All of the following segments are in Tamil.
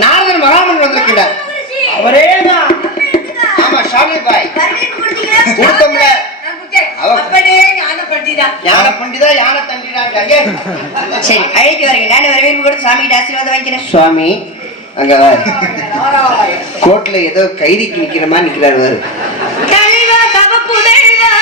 நாரதன் மகாமன் வந்திருக்கிறார். அவரே தான். ஆமா சாமி பாய் கொடுத்தோம்ல. யானை பண்டிதா யானை தண்டிடாங்க. சரி அழைத்து வரீங்க. நான் வரவேற்பு கூட சாமிகிட்ட ஆசீர்வாதம் வாங்கிக்கிறேன். சுவாமி அங்க கோட்ல ஏதோ கைதிக்கு நிக்கிற மாதிரி நிக்கிறாரு. தலைவா கவப்புதழ்வா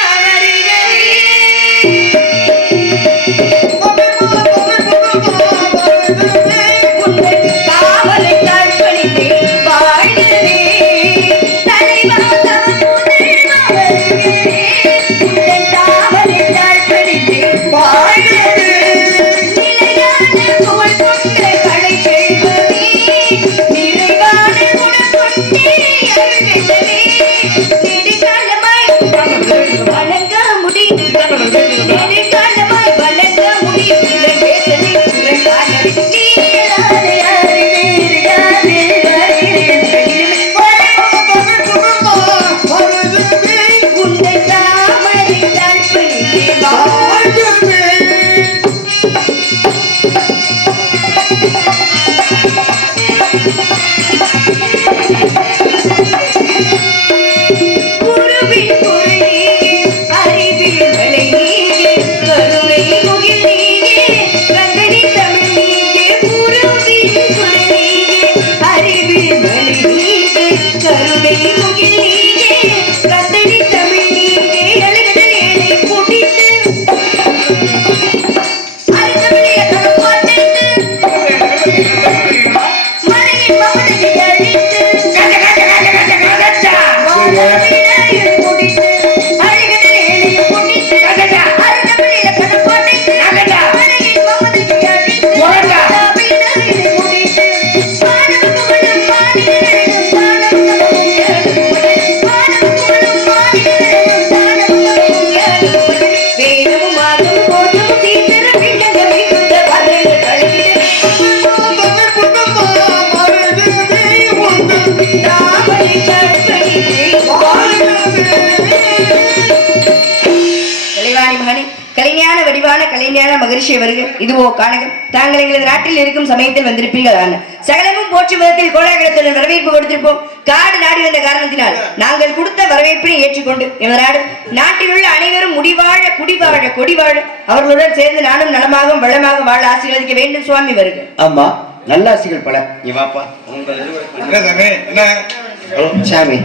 மகிழ்ச்சி வருக. இதுவோ காணகம். தாங்கள் எங்களது நாட்டில் இருக்கும் சமயத்தில் வந்திருப்பீர்கள். சகலமும் போற்றி விதத்தில் கோலாகலத்துடன் வரவேற்பு கொடுத்திருப்போம். காடு நாடி வந்த காரணத்தினால் நாங்கள் கொடுத்த வரவேற்பினை ஏற்றுக்கொண்டு எமது நாடு நாட்டில் உள்ள அனைவரும் முடிவாழ குடிவாழ கொடிவாழ அவர்களுடன் சேர்ந்து நானும் நலமாகவும் வளமாக வாழ ஆசீர்வதிக்க வேண்டும். சுவாமி வருக. ஆமா நல்ல ஆசைகள் பல. நீ வாப்பா. சாமி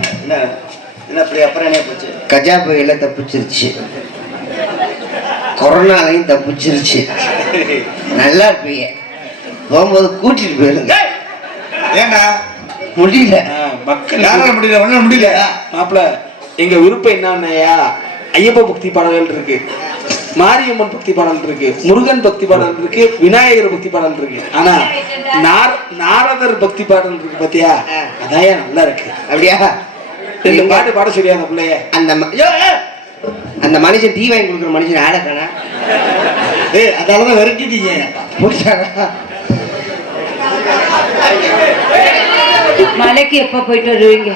என்ன அப்படி அப்புறம் என்ன போச்சு? கஜா புயல தப்பிச்சிருச்சு, கொரோனாலையும் தப்பிச்சிருச்சு. நல்லா இருப்பீங்க. போகும்போது கூட்டிட்டு போயிருங்க. ஏண்டா முடியல, மக்கள் யாரால முடியல? ஒண்ணு முடியல மாப்பிள்ள. எங்க விருப்பம் என்னன்னாயா, ஐயப்ப பக்தி பாடல்கள் இருக்கு, மாரியம்மன் பக்தி பாடல் இருக்கு, முருகன் பக்தி பாடல் இருக்கு, விநாயகர் பக்தி பாடல் இருக்கு. ஆனா நாரதர் பக்தி பாடல் இருக்கு பாத்தியா, அதான் நல்லா இருக்கு. அப்படியா? ரெண்டு பாட்டு பாட சொல்லியா அந்த பிள்ளைய? அந்த மனுஷன் டீ வாங்கி கொடுக்குற மனுஷன் ஆடக்கானா? அதனாலதான் விரட்டிட்டீங்க. மலைக்கு எப்ப போயிட்டு வருவீங்க?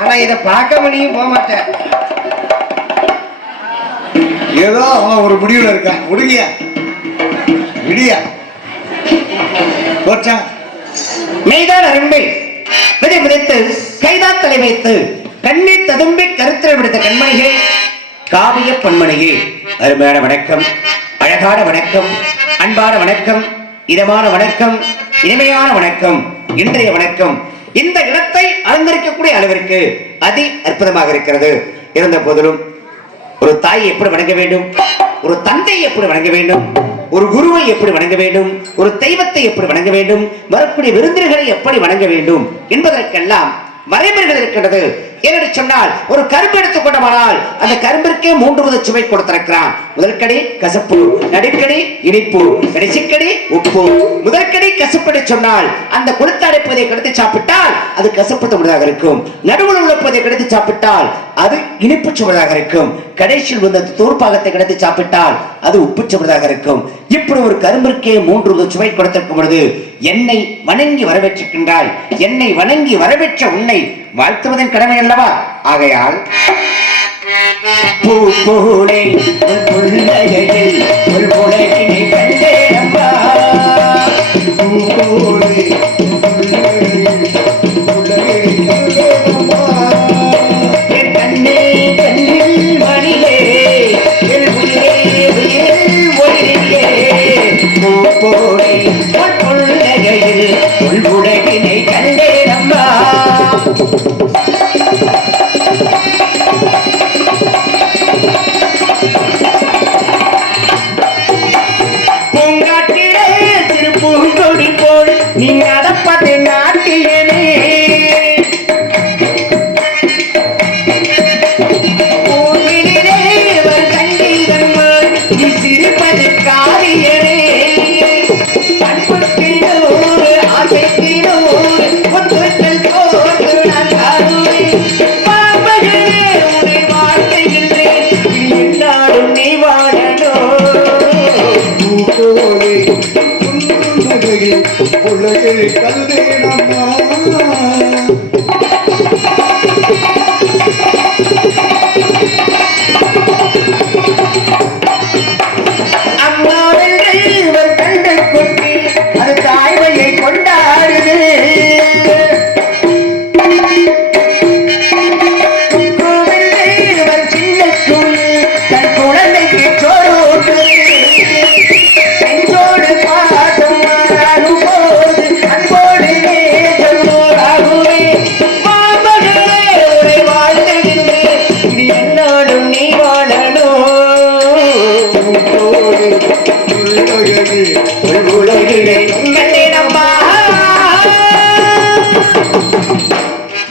ஆனா இத பார்க்க முடியும் போக மாட்டேன். ஏதோ அவன் ஒரு முடிவுல இருக்கான். முடியா விடியா போச்சா? மெய்தான் அரும்பை விதை விதைத்து கைதான் தலை வைத்து கண்ணீர் ததும்பி கருத்தில் விடுத்த கண்மணியே, காவிய பன்மணியே, அருமையான வணக்கம், அழகான வணக்கம், அன்பான வணக்கம், இதமான வணக்கம், இனிமையான வணக்கம். இன்றைய வணக்கம் இந்த இடத்தை அலங்கரிக்கக்கூடிய அளவிற்கு அதி அற்புதமாக இருக்கிறது. இருந்த போதிலும் ஒரு தாயை எப்படி வணங்க வேண்டும், ஒரு தந்தை எப்படி வணங்க வேண்டும், ஒரு குருவை எப்படி வணங்க வேண்டும், ஒரு தெய்வத்தை எப்படி வணங்க வேண்டும், வரக்கூடிய விருந்தினர்களை எப்படி வணங்க வேண்டும் என்பதற்கெல்லாம் வரைமுறைகள் இருக்கின்றது. என்று சொன்னால் ஒரு கரும்பு எடுத்துக்கொண்டமானால் அந்த கரும்பிற்கே 3 வித சுவை கொடுத்திருக்கிறான். முதற்கடி கசப்பு, நடுக்கடி இனிப்பு, கடைசிக்கடி உப்பு. முதற்கடி கசப்பு சொன்னால் அந்த கொளுத்தடைப்பதை கடித்து சாப்பிட்டால் அது கசப்பு சுவையாக இருக்கும். நடுவில் உள்ள கடித்து சாப்பிட்டால் அது இனிப்பு சுவையாக இருக்கும். கடைசியில் வந்து தூர்ப்பாகத்தை கடித்து சாப்பிட்டால் அது உப்பு சுவையாக இருக்கும். இப்படி ஒரு கரும்பிற்கே 3 வித சுவை கொடுத்திருக்கும் பொழுது என்னை வணங்கி வரவேற்றிருக்கின்றாய். என்னை வணங்கி வரவேற்ற உன்னை வாழ்த்துவதன் கடமை அல்லவா? ஆகையால் பூப்போடே புன்னகையில் ஒரு உலகினை கண்டேனப்பா, பூப்போடே உள்வுலகினை கண்டேனம்மா பூங்காட்டிலே திருப்பூங்கொடி போல் நீ நடப்பது நாட்டியமே உலகில் கல்தேனம்மா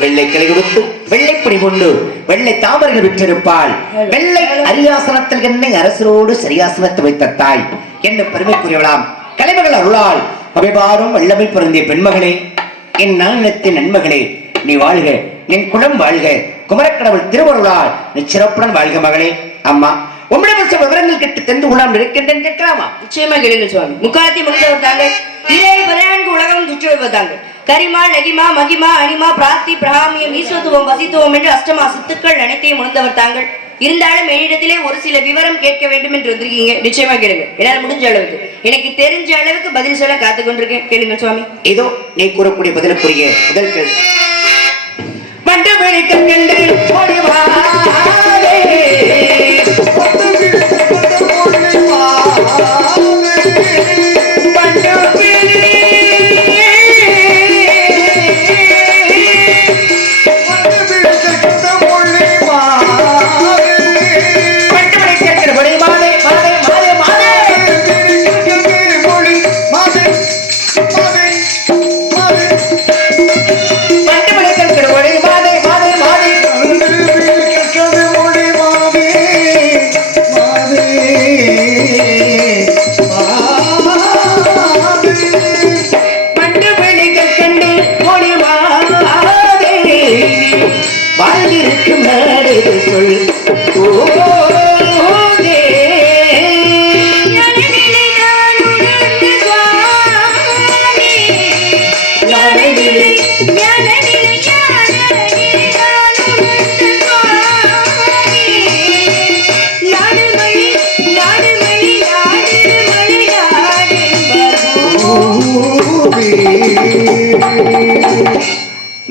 வெள்ளை கிளை கொடுத்து வெள்ளை பணி கொண்டு வெள்ளை தாமரைகள் விற்றிருப்பாள் வெள்ளை அரியாசனத்தில் என்னை அரசரோடு சரியாசனத்தை வைத்த தாய் என்ன பெருமைக்குரியவளாம் கலைமகள் அருளால் அவைபாரும் வல்லமை பொருந்திய பெண்மகளே என் நலனத்தின் நன்மகளே நீ வாழ்க என் குலம் வாழ்க குமரக்கடவுள் திருவருளால் நீ சிறப்புடன் வாழ்க மகளே அம்மா உம்மிடம் சில விவரங்கள் கேட்டு தெரிந்து கொள்ளாமல் இருக்கின்றேன் கேட்கலாமா நிச்சயமா கேளுங்க சுவாமி முக்காலத்தை முடிந்தவர் தாங்கள் இதே 14 உலகம் சுற்றி வருவதாங்க கரிமா லகிமா மகிமா அனிமா பிராப்தி பிரகாமியம் ஈஸ்வத்துவம் வசித்துவம் என்று அஷ்டமா சித்துக்கள் அனைத்தையும் உணர்ந்தவர் தாங்கள் இருந்தாலும் என்னிடத்திலே ஒரு சில விவரம் கேட்க வேண்டும் என்று வந்திருக்கீங்க நிச்சயமா கேளுங்க என்னால் முடிஞ்ச அளவுக்கு எனக்கு தெரிஞ்ச அளவுக்கு பதில் சொல்ல காத்துக் கொண்டிருக்கேன் கேளுங்க சுவாமி இதோ நீ கூறக்கூடிய பதிலுக்குரிய முதல் கேள்வி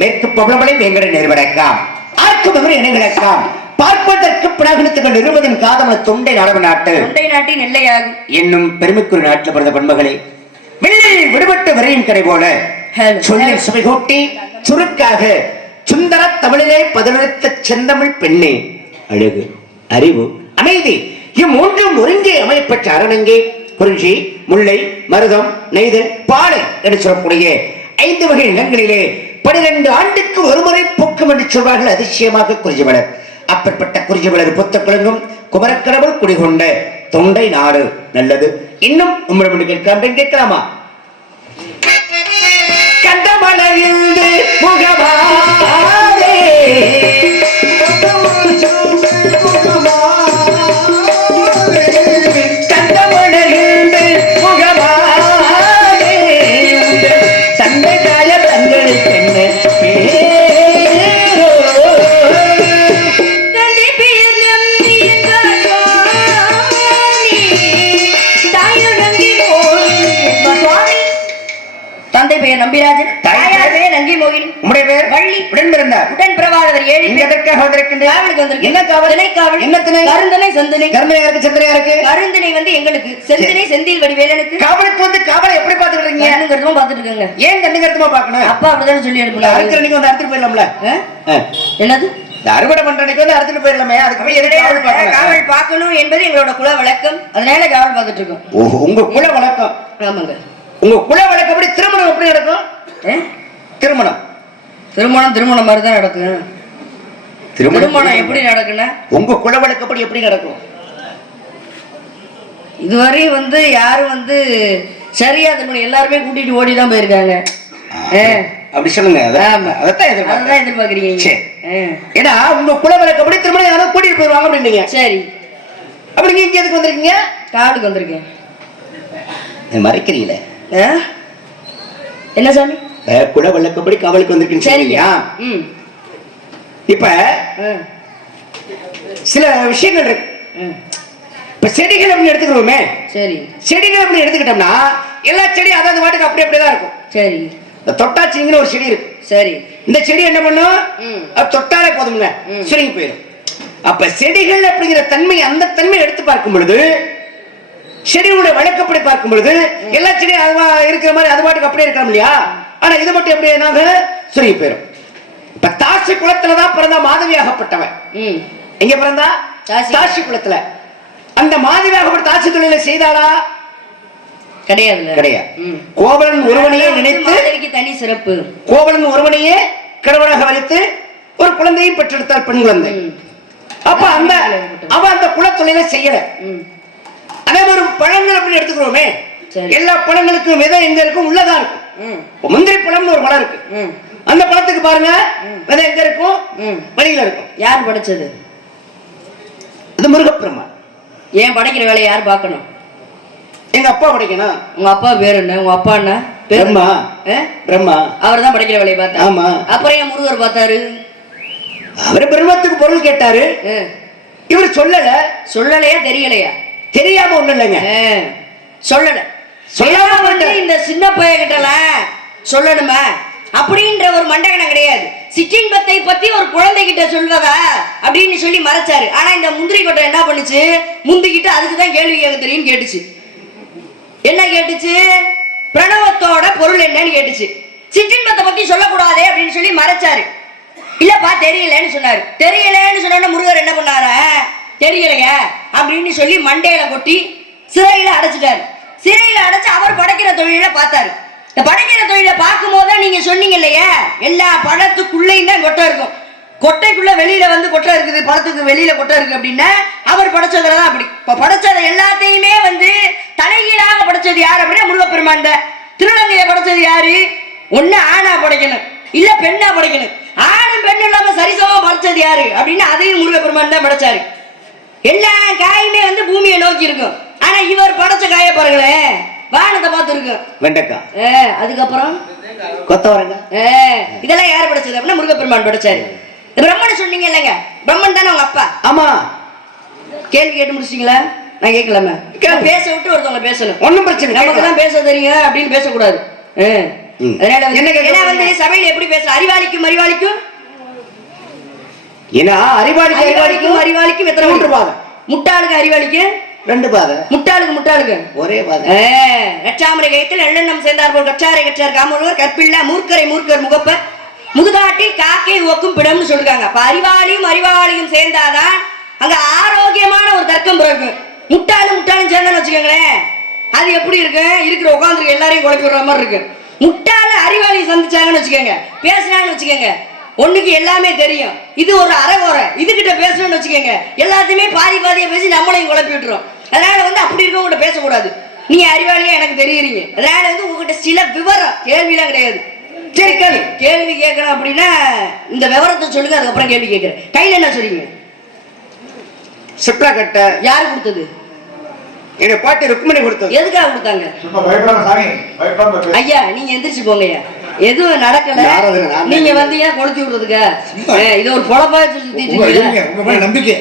மேற்கு பவளமலை வேங்கட நேர்வடக்காம் ஆர்க்கு விவரம் இனங்களக்காம் பார்ப்பதற்கு பிராகணத்துகள் இருவதின் காதம தொண்டை நடவு நாட்டு தொண்டை நாட்டின் எல்லையாகும் என்னும் பெருமைக்குரிய நாட்டில் பிறந்த பண்புகளே வெள்ளில் விடுபட்ட விரையும் கடை போல சொல்லி சுவை கூட்டி சுருக்காக சுந்தர தமிழிலே பதிலெடுத்த செந்தமிழ் பெண்ணே அழகு அறிவு அமைதி இம்மூன்றும் ஒருங்கே அமையப்பட்ட அரணங்கே குறிஞ்சி முல்லை மருதம் நெய்தல் பாலை என்று சொல்லக்கூடிய 5 வகை நிலங்களிலே 12 ஆண்டுக்கு ஒருமுறை பூக்கும் என்று சொல்வார்கள் அதிசயமாக குறிஞ்சி மலர் அப்பற்பட்ட குறிஞ்சி மலர் புத்த குழங்கும் குமரக்கடவுள் குடிகொண்ட தொண்டை நாடு நல்லது இன்னும் உம்மிடம் கேட்கலாமா கண்டமலையிருந்து முகமாதே சுவாமி ராஜராஜன், தாயார் பெயர் நங்கை மோகினி, உம்முடைய பேர் வள்ளி, உடன் பிறந்தார். உடன் பிறவாதவர் 7 இங்க பேர். எதற்காக வந்திருக்கின்றீர்கள்? காவலுக்கு வந்திருக்கேன். என்ன காவல்? திணை காவல். என்ன திணை? கருந்தனை சந்தனை. கருணையா இருக்கு, சந்திரையா இருக்கு. கருந்தனை வந்து எங்களுக்கு, செந்தினை செந்தில் வடிவேலனுக்கு. காவலுக்கு வந்து காவலை எப்படி பாத்துட்டு இருக்கீங்க? கண்ணுங்கருத்துமா பாத்துட்டு இருக்காங்க. ஏன் கண்ணுங்கருத்துமா பாக்கணும்? அப்பா அப்படிதானே சொல்லி அனுப்புனாரு. அறுக்கிற நீங்க வந்து அறுத்துட்டு போயிடலாம்ல. என்னது? இந்த அறுவடை பண்ற அன்னைக்கு வந்து அறுத்துட்டு போயிடலாமே, அதுக்கு போய் எதுக்கு காவல் பார்க்கணும்? காவல் பார்க்கணும் என்பது எங்களோட குல வழக்கம். அதனால காவல் பார்த்துட்டு இருக்கோம். ஓஹோ, உங்க குல வழக்கம். ஆமாங்க. உங்க குல வழக்கப்படி திருமணம் எப்படி நடக்கும்? திருமணம் திருமணம் மாதிரி தான் நடக்கும். திருமணம் எப்படி நடக்குன்னா, உங்க குல வழக்கப்படி எப்படி நடக்கும்? இதுவரை வந்து யாரும் வந்து சரியா திருமணம் எல்லாருமே கூட்டிட்டு ஓடி தான் போயிருக்காங்க. அப்படி சொல்லுங்க. ஆமா, அதான் எதிர்பார்க்கறீங்க. ஏன்னா உங்க குல வழக்கப்படி திருமணம் யாரும் கூட்டிட்டு போயிருவாங்க அப்படின்னீங்க. சரி, அப்படி நீங்க எதுக்கு வந்திருக்கீங்க? காவலுக்கு வந்திருக்கேன். மறைக்கிறீங்களே என்ன சாமி? குல வழக்கப்படி காவலுக்கு வந்திருக்கீங்க. சரியா? இப்ப சில விஷயங்கள் இருக்கு. இப்ப செடிகள் அப்படின்னு எடுத்துக்கிறோமே. சரி, செடிகள் அப்படின்னு எடுத்துக்கிட்டோம்னா எல்லா செடியும் அதாவது வாட்டுக்கு அப்படி அப்படியேதான் இருக்கும். சரி, இந்த தொட்டாச்சிங்கிற ஒரு செடி இருக்கு. சரி, இந்த செடி என்ன பண்ணும்? அது தொட்டாலே போதுங்க, சுருங்கி போயிடும். அப்ப செடிகள் அப்படிங்கிற தன்மை, அந்த தன்மை எடுத்து பார்க்கும் பொழுது, செடிகளுடைய வழக்கப்படி பார்க்கும் பொழுது எல்லா செடியும் அதுவா இருக்கிற மாதிரி அது பாட்டுக்கு அப்படியே இருக்கலாம் இல்லையா? ஆனா இது மட்டும் எப்படி என்னாக சுருங்கி போயிடும். இப்ப தாசி குளத்துலதான் பிறந்தா மாதவியாகப்பட்டவன். எங்க பிறந்தா? தாசி குளத்துல. அந்த மாதவியாகப்பட்ட தாசி தொழிலை செய்தாளா? கிடையாது, கிடையாது. கோவலன் ஒருவனையே நினைத்து, தனி சிறப்பு, கோவலன் ஒருவனையே கடவுளாக வலித்து ஒரு குழந்தையை பெற்றெடுத்தார், பெண் குழந்தை. அப்ப அந்த அவ அந்த குலத்தொழிலை செய்யல. அதே மாதிரி பழங்கள் அப்படின்னு எடுத்துக்கிறோமே, எல்லா பழங்களுக்கும் விதை எங்க இருக்கும்? உள்ளதா இருக்கும். முந்திரி பழம்னு ஒரு பழம் இருக்கு. அந்த பழத்துக்கு பாருங்க, விதை எங்க இருக்கும்? வெளியில இருக்கும். யார் படைச்சது? அது முருகப்பெருமான். ஏன் படைக்கிற வேலையை யார் பார்க்கணும்? எங்க அப்பா படைக்கணும். உங்க அப்பா பேர் என்ன? உங்க அப்பா என்ன? பிரம்மா. பிரம்மா. அவர் தான் படைக்கிற வேலையை பார்த்தாரு. ஆமா. அப்புறம் ஏன் முருகர் பார்த்தாரு? அவர் பிரம்மத்துக்கு பொருள் கேட்டாரு. இவர் சொல்லல. சொல்லலையா? தெரியலையா? தெரியாம ஒண்ணு இல்லைங்க, சொல்லல. சொல்லாம வந்து இந்த சின்ன பையன்கிட்டலாம் சொல்லணுமா அப்படின்ற ஒரு மண்டகனம் கிடையாது. சிற்றின்பத்தை பத்தி ஒரு குழந்தை கிட்ட சொல்வதா அப்படின்னு சொல்லி மறைச்சாரு. ஆனா இந்த முந்திரி கொட்டை என்ன பண்ணுச்சு? முந்திக்கிட்டு அதுக்குதான் கேள்வி கேட்க தெரியும் கேட்டுச்சு. என்ன கேட்டுச்சு? பிரணவத்தோட பொருள் என்னன்னு கேட்டுச்சு. சிற்றின்பத்தை பத்தி சொல்லக்கூடாதே அப்படின்னு சொல்லி மறைச்சாரு. இல்லப்பா தெரியலன்னு சொன்னாரு. தெரியலன்னு சொன்ன முருகர் என்ன பண்ணாரா? தெரியலையா அப்படின்னு சொல்லி மண்டையில கொட்டி சிறையில அடைச்சிட்டாரு. சிறையில அடைச்சு அவர் படைக்கிற தொழில பார்த்தாரு. இந்த படைக்கிற தொழில பார்க்கும் போது நீங்க சொன்னீங்க இல்லையா, எல்லா பழத்துக்குள்ளையும் தான் கொட்டை இருக்கும். கொட்டைக்குள்ள வெளியில வந்து கொட்டை இருக்குது, பழத்துக்கு வெளியில கொட்டை இருக்கு அப்படின்னா அவர் படைச்சதுலதான் அப்படி. இப்ப படைச்சது எல்லாத்தையுமே வந்து தலைகீழாக படைச்சது யாரு அப்படின்னா முருகப்பெருமான். திருநங்கையை படைச்சது யாரு? ஒண்ணு ஆணா படைக்கணும், இல்ல பெண்ணா படைக்கணும். ஆணும் பெண்ணு இல்லாம சரிசமா படைச்சது யாரு அப்படின்னா அதையும் முருகப்பெருமான் தான் படைச்சாரு. எல்லா காயுமே வந்து பூமியை நோக்கி இருக்கும். ஆனா இவர் படைச்ச காய பாருங்களேன், வானத்தை பார்த்து இருக்கு. வெண்டைக்காய், அதுக்கப்புறம் கொத்தவரங்காய். இதெல்லாம் யார் படைச்சது அப்படின்னா முருகப்பெருமான் படைச்சாரு. பிரம்மன் சொன்னீங்க இல்லைங்க, பிரம்மன் தானே உங்க அப்பா? ஆமா. கேள்வி கேட்டு முடிச்சிட்டீங்களா? நான் கேட்கலாம. பேச விட்டு ஒருத்தவங்க பேசணும். ஒன்னும் பிரச்சனை, நமக்கு தான் பேச தெரியும் அப்படின்னு பேசக்கூடாது. அதனால வந்து சபையில எப்படி பேச? அறிவாளிக்கும் அறிவாளிக்கும் ஏன்னா அறிவாளிக்கும் அறிவாளிக்கும் அறிவாளிக்கும் எத்தனை 3 பாதம்? முட்டாளுக்கு அறிவாளிக்கு 2 பாதம். முட்டாளுக்கு முட்டாளுக்கு ஒரே பாதம். கச்சாமரை கைத்தில் எண்ணெண்ணம் சேர்ந்தார் போல் கச்சாரை கச்சார் காமொருவர் கற்பில்ல மூர்க்கரை மூர்க்கர் முகப்பர் முதுகாட்டில் காக்கை உவக்கும் பிடம்னு சொல்றாங்க. அப்ப அறிவாளியும் அறிவாளியும் சேர்ந்தாதான் அங்க ஆரோக்கியமான ஒரு தர்க்கம் பிறக்கும். முட்டாளும் முட்டாளும் சேர்ந்தான்னு வச்சுக்கோங்களேன், அது எப்படி இருக்கு? இருக்கிற உட்காந்துருக்கு எல்லாரையும் குழப்பி விடுற மாதிரி இருக்கு. முட்டாள அறிவாளியை சந்திச்சாங்கன்னு வச்சுக்கோங்க, பேசினாங்கன்னு வச்சுக்கோங்க, ஒண்ணுக்கு எல்லாமே தெரியும். இது ஒரு அறகுறை. இதுகிட்ட பேசணும்னு வச்சுக்கோங்க, எல்லாத்தையுமே பாதி பாதியை பேசி நம்மளையும் குழப்பி விட்டுரும். அதனால வந்து அப்படி இருக்கவங்க பேசக்கூடாது. நீங்க அறிவாளியா எனக்கு தெரியுறீங்க, அதனால வந்து உங்ககிட்ட சில விவரம், கேள்விலாம் கிடையாது. சரி கேள்வி கேட்கணும் அப்படின்னா இந்த விவரத்தை சொல்லுங்க, அதுக்கப்புறம் கேள்வி கேட்கிறேன். கையில என்ன சொல்றீங்க? சிப்ளா கட்ட யாரு கொடுத்தது? எங்க பாட்டி ருக்மணி கொடுத்தது. எதுக்காக கொடுத்தாங்க? ஐயா நீங்க எந்திரிச்சு போங்க ஐயா, எதுவும் நடக்கல, நீங்க வந்து ஏன் கொளுத்தி விடுறதுக்கு? இது ஒரு பொழப்பா நம்பிக்கை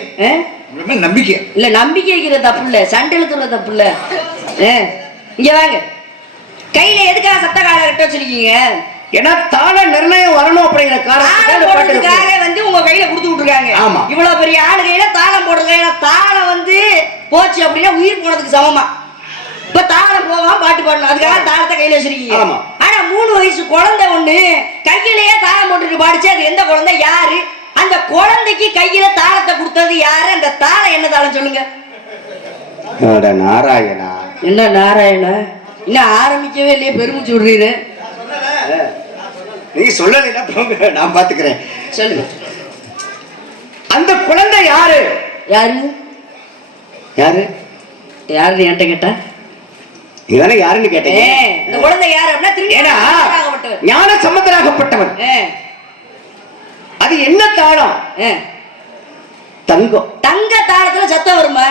நம்பிக்கை இல்ல, நம்பிக்கைங்கிற தப்பு இல்ல, சண்டை எழுத்துற தப்பு இல்ல. இங்க வாங்க, கையில எதுக்காக சத்த கால கட்ட வச்சிருக்கீங்க? ஏன்னா தாள நிர்ணயம் வரணும் அப்படிங்கிற காரணத்துக்காக வந்து உங்க கையில கொடுத்து விட்டுருக்காங்க. ஆமா. இவ்வளவு பெரிய ஆளு கையில தாளம் போடுறது. தாளம் வந்து போச்சு அப்படின்னா உயிர் போனதுக்கு சமமா. இப்ப தாளம் போகாம பாட்டு பாடணும், அதுக்காக தாளத்தை கையில வச்சிருக்கீங்க. ஆனா 3 வயசு குழந்தை ஒண்ணு கையிலேயே தாளம் போட்டுட்டு பாடிச்சு. அது எந்த குழந்தை, யாரு? அந்த குழந்தைக்கு கையில தாளத்தை கொடுத்தது யாரு? அந்த தாளம் என்ன தாளம் சொல்லுங்க. நாராயணா. என்ன நாராயணா? இன்னும் ஆரம்பிக்கவே இல்லையே, பெருமிச்சு விடுறீரு. நீ சொல்லலைன்னா போங்க, நான் பாத்துக்கிறேன். சொல்லுங்க. அந்த குழந்தை யாரு? யாரு யாரு யாருன்னு என்கிட்ட கேட்டா இதானே யாருன்னு கேட்டீங்க. இந்த குழந்தை யாரு அப்படின்னா ஞான சம்பந்தராகப்பட்டவன். அது என்ன தாளம்? தங்கம். தங்க தாளத்துல சத்தம் வருமா?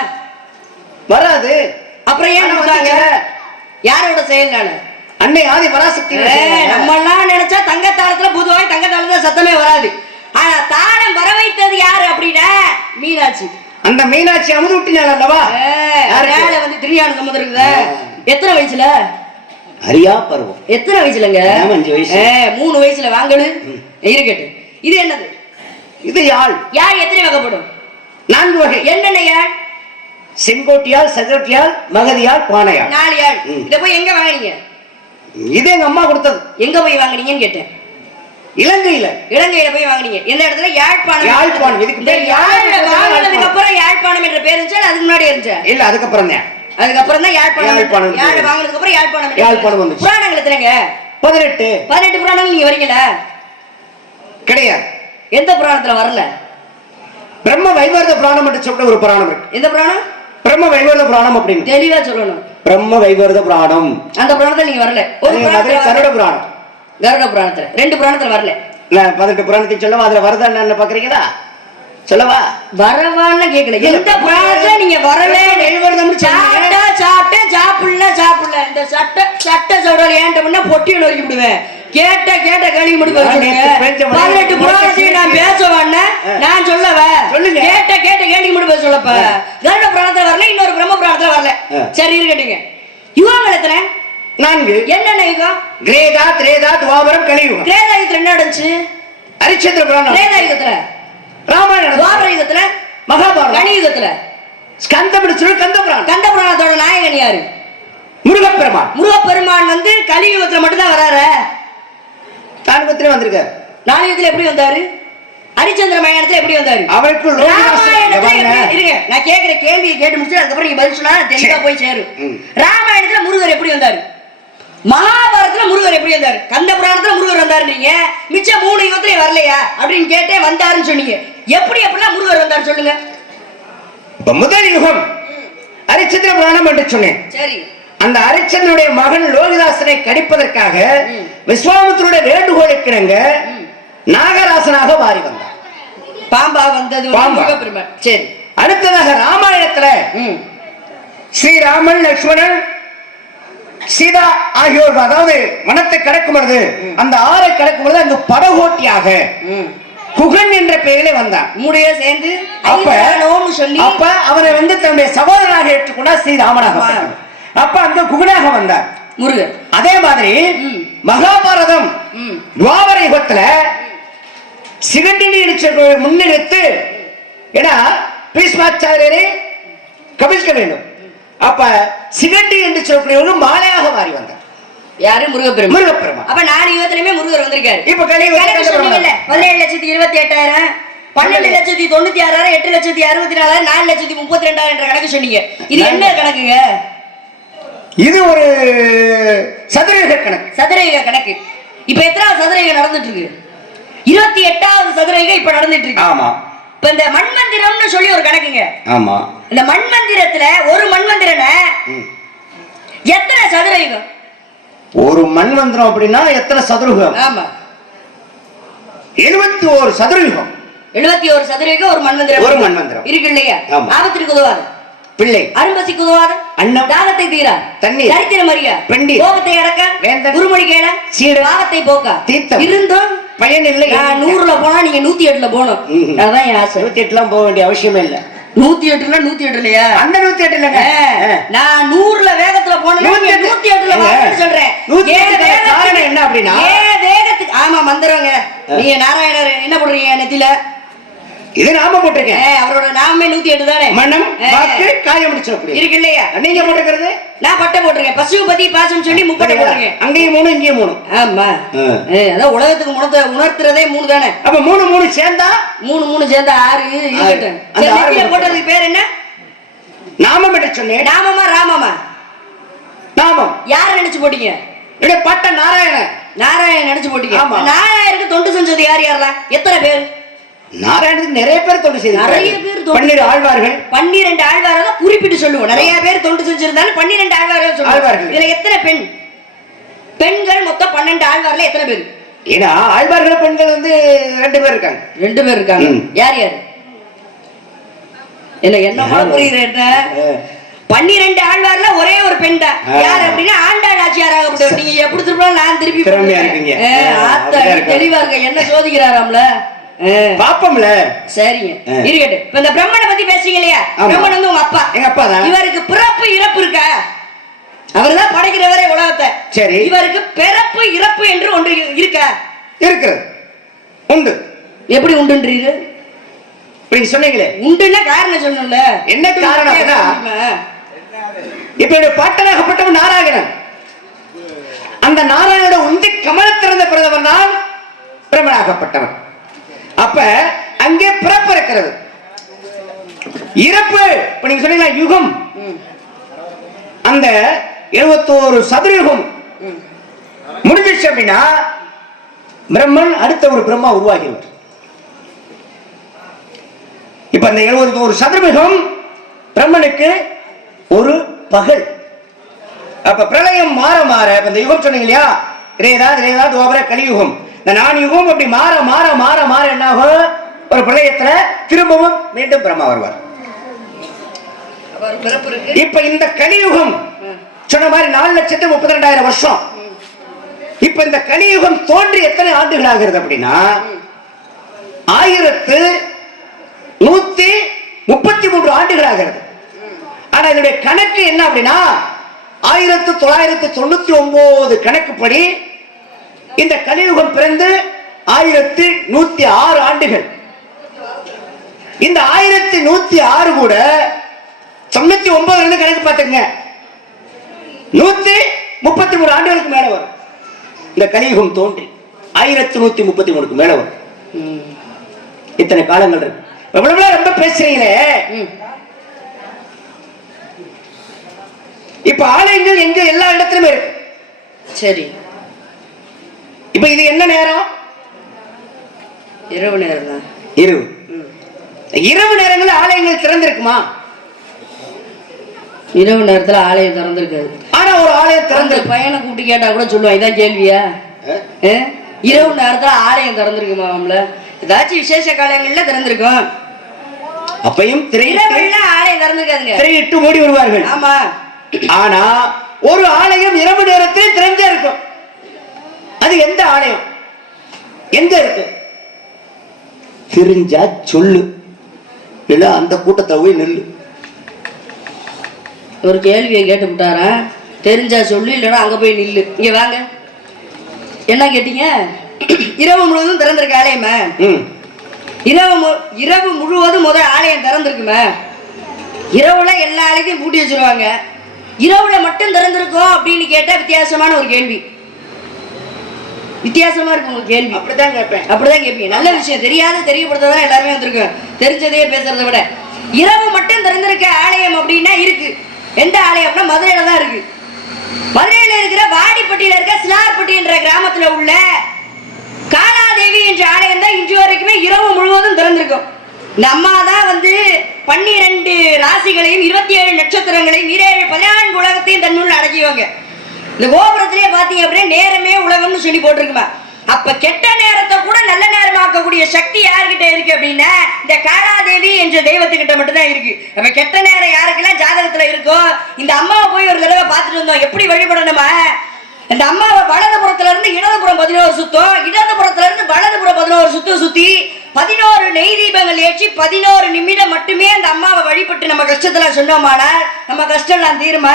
வராது. அப்புறம் ஏன் கொடுத்தாங்க? யாரோட செயல்னால? அன்னை ஆதி பராசக்தி. நம்ம எல்லாம் நினைச்சா தங்க தாளத்துல பொதுவாக தங்க தாளத்துல சத்தமே வராது. ஆனா தாளம் வர வைத்தது யாரு அப்படின்னா மீனாட்சி. அந்த மீனாட்சி அமுது விட்டினாள் அல்லவா? வந்து திருஞான சம்பந்தம் இருக்குதா? எத்தனை வயசுல? அரியா பருவம். எத்தனை வயசுலங்க? 5 வயசு. 3 வயசுல வாங்கலு இருக்கட்டு. இது என்னது? இது யாழ். யாழ் எத்தனை வகைப்படும்? 4 வகை. என்னென்ன யாழ்? செங்கோட்டியால், சதுரட்டியால், மகதியால், பானையால். 4 யாழ். இத போய் எங்க வாங்குனீங்க? இது எங்க அம்மா கொடுத்தது. எங்க போய் வாங்குனீங்கன்னு கேட்டேன். இலங்கையில. இலங்கையில போய் வாங்குனீங்க. எந்த இடத்துல? யாழ்ப்பாணம். யாழ்ப்பாணம். இதுக்கு வாங்குனதுக்கு அப்புறம் யாழ்ப்பாணம் என்ற பேர் இருந்துச்சு, அதுக்கு முன்னாடி இருந்துச்சு? இல்ல, அதுக்கப்புறம் தான். அதுக்கப்புறம் தான் யாழ்ப்பாணம். யாழ் வாங்குனதுக்கு அப்புறம் யாழ்ப்பாணம் வந்துச்சு. புராணங்கள் எத்தனைங்க? 18 புராணங்கள் நீங்க வரீங்களா? கிடையாது. எந்த புராணத்துல வரல? பிரம்ம வைவர்த புராணம் என்று சொல்ற ஒரு புராணம் இருக்கு. எந்த புராணம்? பிரம்ம வைவர்த புராணம் அப்படின்னு தெளிவா சொல்லணும். பிரம்ம வைவர்த புராணம். அந்த புராணத்துல நீங்க வரல. ஒரு கருட புராணம். கருட புராணத்துல 2 புராணத்துல வரல. நான் 18 புராணத்தை சொல்லவா? அதுல வருதா என்ன பாக்குறீங்களா? சொல்லவா? வரவான்னு கேக்கல. எந்த புராணத்துல நீங்க வரவே? சாப்பிட்டா சாப்பிட்டேன், சாப்பிடல. இந்த சட்ட சொல்றாரு ஏன்ட்ட பொட்டி நொறுக்கி விடுவேன். கேட்ட கேள்வி முடிவு 18 புராணத்தையும் நான் பேசுவேன். நான் சொல்லவ கேட்ட கேள்வி முடிவு சொல்லப்ப கருட புராணத்துல வரல, இன்னொரு பிரம்ம புராணத்துல வரல. சரி இருக்கட்டுங்க. யுகங்கள் எத்தனை? 4. என்னென்ன யுகம்? கிரேதா, திரேதா, துவாபரம், கலியுகம். கிரேதா யுகத்துல என்ன நடந்துச்சு? ஹரிச்சந்திர புராணம். கிரேதா யுகத்துல ராமாயணம். துவாபர யுகத்துல மகாபாரதம். கலியுகத்துல கந்த புராணத்தோட நாயகன் யாரு? முருகப்பெருமான். முருகப்பெருமான் வந்து கலியுகத்துல மட்டும்தான் வராரு. தானுகத்திலே வந்திருக்காரு. நாளிகத்துல எப்படி வந்தாரு? ஹரிச்சந்திர மயானத்துல எப்படி வந்தாரு? அவருக்கு இருங்க, நான் கேக்குற கேள்வியை கேட்டு முடிச்சு அதுக்கப்புறம் நீங்க பதில் சொன்னா தெளிவா போய் சேரும். ராமாயணத்துல முருகர் எப்படி வந்தாரு? மகாபாரதத்துல முருகர் எப்படி வந்தாரு? கந்த புராணத்துல முருகர் வந்தாரு. நீங்க மிச்சம் 3 யுகத்திலே வரலையா அப்படின்னு கேட்டே வந்தாருன்னு சொன்னீங்க. எப்படிலாம் முருகர் வந்தாரு சொல்லுங்க. முதல் யுகம் ஹரிச்சந்திர புராணம் என்று சொன்னேன். சரி. அந்த ஹரிச்சந்திரனுடைய மகன் லோகிதாசனை கடிப்பதற்காக விஸ்வாமித்திரனுடைய வேண்டுகோளுக்கு இணங்க நாகராசனாக மாறி வந்தார். பாம்பா வந்தது முருகப்பெருமான். சரி. அடுத்ததாக ராமாயணத்துல ஸ்ரீராமன், லட்சுமணன், சீதா ஆகியோர் அதாவது வனத்தை கடக்கும் பொழுது அந்த ஆறை கடக்கும் பொழுது அங்கு படகோட்டியாக குகன் என்ற பெயரிலே வந்தான். மூடிய சேர்ந்து அப்ப அவரை வந்து தன்னுடைய சகோதரனாக ஏற்றுக்கொண்டார் ஸ்ரீராமனாக. அப்ப அங்க குகனாக வந்தார் முருகன். அதே மாதிரி மகாபாரதம் துவாபர யுகத்துல சிகண்டினி முன்னிறுத்து ஏன்னா பீஷ்மாச்சாரியரை கபிஷ்க வேண்டும். அப்ப சிகண்டி என்று சொல்லக்கூடிய மாலையாக மாறி வந்தார். யாரு? முருகப்பெருமான். அப்ப 4 யுகத்திலுமே முருகர் வந்திருக்காரு. இப்ப 17,28,000, 12,96,000, 8,64,000, 4,32,000 என்ற கணக்கு சொன்னீங்க. இது என்ன கணக்குங்க? இது ஒரு சதுரயுக கணக்கு. சதுரயுக கணக்கு. இப்ப எத்தனாவது சதுரயுகம் நடந்துட்டு இருக்கு? 28வது சதுரயுகம் இப்ப நடந்துட்டு இருக்கு. ஆமா. இப்ப இந்த மண்மந்திரம்னு சொல்லி ஒரு கணக்குங்க. ஆமா. இந்த மண்மந்திரத்துல ஒரு மண்மந்திரனை எத்தனை சதுரயுகம்? ஒரு மண்மந்திரம் அப்படின்னா எத்தனை சதுரயுகம்? ஆமா. 71 சதுரயுகம். 71 சதுரயுகம் ஒரு மண்மந்திரம். ஒரு மண்மந்திரம் இருக்கு இல்லையா? ஆபத்திற்கு உதவாது பிள்ளை, அரும்பசிக்கு உதவாத அண்ணம், தாகத்தை தீரா தண்ணீர், தரித்திரம் அறியா பெண்டி, கோபத்தை அடக்க வேந்தன், குருமொழி கேள சீடு, பாவத்தை போக்க தீர்த்தம் இருந்தும் பயன் இல்லை. 100ல போனா நீங்க 108ல போகணும். அதான் என் ஆசை. 108லாம் போக வேண்டிய அவசியமே இல்லை. 108ல 108 இல்லையா? அந்த 108 இல்லங்க. நான் 100ல வேகத்துல போனேன். 108ல வான்னு சொல்றேன். 108 காரணம் என்ன அப்படின்னா வேகத்துக்கு ஆமா மந்திரங்க. நீங்க நாராயணர் என்ன பண்றீங்க நெத்தில? இது நாம போட்டிருக்கேன். அவரோட நாமே 108 தானே. மனம் வாக்கு காயம் முடிச்சப்படி இருக்கு இல்லையா? நீங்க போட்டுக்கிறது நான் பட்டை போட்டிருக்கேன். பசுபதி பாசம் சொல்லி 3 பட்டை போட்டிருக்கேன். அங்கேயும் 3 இங்கேயும் 3. ஆமா. அதான் உலகத்துக்கு உணர்த்துறதே 3 தானே. அப்ப 3 சேர்ந்தா 3 சேர்ந்தா 6 இருக்கட்டும். அந்த 6 போட்டதுக்கு பேர் என்ன? நாமம் என்று சொன்னேன். நாமமா ராமமா? நாமம். யார நினைச்சு போட்டீங்க? இட பட்ட நாராயணன். நாராயணன் நினைச்சு போட்டீங்க. நாராயணருக்கு தொண்டு செஞ்சது யார் யாரெல்லாம்? எத்தனை பேர்? நாராயணனுக்கு நிறைய பேர் தொண்டு செய்தார்கள். நிறைய பேர் 12 ஆழ்வார்கள். 12 ஆழ்வார்கள் குறிப்பிட்டு சொல்லுவோம். நிறைய பேர் தொண்டு செஞ்சிருந்தாலும் 12 ஆழ்வார்கள் சொல்லுவாங்க. இதுல எத்தனை பெண்கள் மொத்தம் 12 ஆழ்வார்ல எத்தனை பேர்? ஏன்னா ஆழ்வார்கள் பெண்கள் வந்து 2 பேர் இருக்காங்க. 2 பேர் இருக்காங்க. யார் யார்? என்ன போல புரியுது? 12 ஆழ்வார்ல ஒரே ஒரு பெண் தான். யார் அப்படின்னா ஆண்டாள் ஆட்சியாராகப்பட்டவர். நீங்க எப்படி திருப்பலாம் நான் திருப்பி திறமையா இருக்கீங்க. தெளிவா இருக்க. என்ன சோதிக்கிறாராம்ல பாப்பம்ல. சரிங்க இருக்கட்டும். இப்ப இந்த பிரம்மனை பத்தி பேசுறீங்க இல்லையா? பிரம்மன் வந்து உங்க அப்பா. எங்க அப்பா தான். இவருக்கு பிறப்பு இறப்பு இருக்கா? அவர்தான் படைக்கிறவரே உலகத்தை. சரி. இவருக்கு பிறப்பு இறப்பு என்று ஒன்று இருக்கா? இருக்கு. உண்டு. எப்படி உண்டுன்றீரு? இப்படி சொன்னீங்களே. உண்டுன்னா காரணம் சொல்லணும்ல. என்ன காரணம்னா இப்ப பாட்டனாகப்பட்டவன் நாராயணன். அந்த நாராயணோட உந்தி கமல திறந்த பிறந்தவன் தான் பிரம்மனாகப்பட்டவன். அப்ப அங்கே பிறப்பு இருக்கிறது. இறப்பு இப்ப நீங்க சொன்னீங்களா யுகம். அந்த 71 சதுரயுகம் முடிஞ்சிச்சு அப்படின்னா பிரம்மன் அடுத்த ஒரு பிரம்மா உருவாகிடுவார். இப்ப அந்த 71 சதுரயுகம் பிரம்மனுக்கு ஒரு பகல். அப்ப பிரளயம் மாற மாற இந்த யுகம் சொன்னீங்க இல்லையா? திரேதா துவாபர கலியுகம். இந்த 4 யுகம் அப்படி மாற மாற மாற மாற என்ன ஆகும்? ஒரு பிரளயத்துல திரும்பவும் மீண்டும் பிரம்மா வருவார். இப்ப இந்த கலியுகம் சொன்ன மாதிரி 4,32,000 வருஷம். இப்ப இந்த கலியுகம் தோன்றி எத்தனை ஆண்டுகள் ஆகிறது அப்படின்னா 1133 ஆண்டுகள் ஆகிறது. ஆனா இதனுடைய கணக்கு என்ன அப்படின்னா 1999 கணக்குப்படி இந்த கலியுகம் பிறந்து 1106 ஆண்டுகள். இந்த 1106 கூட 99 கணக்கு பார்த்துங்க 133 ஆண்டுகளுக்கு மேல வரும். இந்த கலியுகம் தோன்றி 1133 மேல வரும். இத்தனை காலங்கள் இருக்கு. எவ்வளவு ரொம்ப பேசுறீங்களே. இப்ப ஆலயங்கள் எங்க எல்லா இடத்துலயுமே இருக்கு. சரி. இப்ப இது என்ன நேரம்? இரவு நேரம் தான். இரவு நேரங்களில் ஆலயங்கள் திறந்திருக்குமா? இரவு நேரத்துல ஆலயம் திறந்திருக்காது. ஆனா ஒரு ஆலயம் திறந்து பையனை கூப்பிட்டு கேட்டா கூட சொல்லுவான். இதான் கேள்வியா? இரவு நேரத்துல ஆலயம் திறந்திருக்குமா? ஏதாச்சும் விசேஷ காலங்கள்ல திறந்திருக்கும். அப்பையும் ஆலயம் திறந்திருக்காதுங்க. திரையிட்டு மூடி வருவார்கள். ஆமா. ஆனா ஒரு ஆலயம் இரவு நேரத்தில் திறந்தே இருக்கும். அது எந்த ஆலயம்? எங்க இருக்கு? தெரிஞ்சா சொல்லு, இல்ல அந்த கூட்டத்தை போய் நில்லு. ஒரு கேள்வியை கேட்டு விட்டாரா? தெரிஞ்சா சொல்லு, இல்லைன்னா அங்க போய் நில்லு. இங்க வாங்க. என்ன கேட்டீங்க? இரவு முழுவதும் திறந்திருக்க ஆலயமா? இரவு முழுவதும் முதல் ஆலயம் திறந்திருக்குமா? இரவுல எல்லா ஆலயத்தையும் பூட்டி வச்சிருவாங்க. இரவுல மட்டும் திறந்திருக்கோம் அப்படின்னு கேட்டா வித்தியாசமான ஒரு கேள்வி. வித்தியாசமா இருக்கு உங்க கேள்வி. அப்படிதான் கேட்பீங்க. நல்ல விஷயம். தெரியப்படுத்ததான் எல்லாருமே வந்திருக்கோம். தெரிஞ்சதே பேசுறதை விட இரவு மட்டும் திறந்திருக்க ஆலயம் அப்படின்னா இருக்கு. எந்த ஆலயம்னா மதுரையில தான் இருக்கு. மதுரையில இருக்கிற வாடிப்பட்டியில இருக்க சிலார்பட்டி என்ற கிராமத்துல உள்ள காலாதேவி என்ற ஆலயம் தான் இன்று வரைக்குமே இரவு முழுவதும் திறந்திருக்கும். இந்த அம்மா தான் 12 ராசிகளையும் 27 நட்சத்திரங்களையும் 14 உலகத்தையும் தன்னுள் அடக்கிவாங்க. இந்த கோபுரத்திலேயே பாத்தீங்க அப்படின்னா நேரமே உலகம்னு சொல்லி போட்டிருக்குமா. அப்ப கெட்ட நேரத்தை கூட நல்ல நேரமாக்கக்கூடிய சக்தி யாருக்கிட்ட இருக்கு அப்படின்னா இந்த காலாதேவி என்ற தெய்வத்துக்கிட்ட மட்டும்தான் இருக்கு. அப்ப கெட்ட நேரம் யாருக்கெல்லாம் ஜாதகத்துல இருக்கோ இந்த அம்மாவை போய் ஒரு தடவை பார்த்துட்டு வந்தோம். எப்படி வழிபடணுமா? இந்த அம்மாவை வலதுபுறத்துல இருந்து இடதுபுறம் 11 சுத்தம், இடதுபுறத்துல இருந்து வலதுபுறம் 11 சுத்தம் சுத்தி 11 நெய் தீபங்கள் ஏற்றி 11 நிமிடம் மட்டுமே அந்த அம்மாவை வழிபட்டு நம்ம கஷ்டத்துல சொன்னோமானால் நம்ம கஷ்டம்லாம் தீருமா?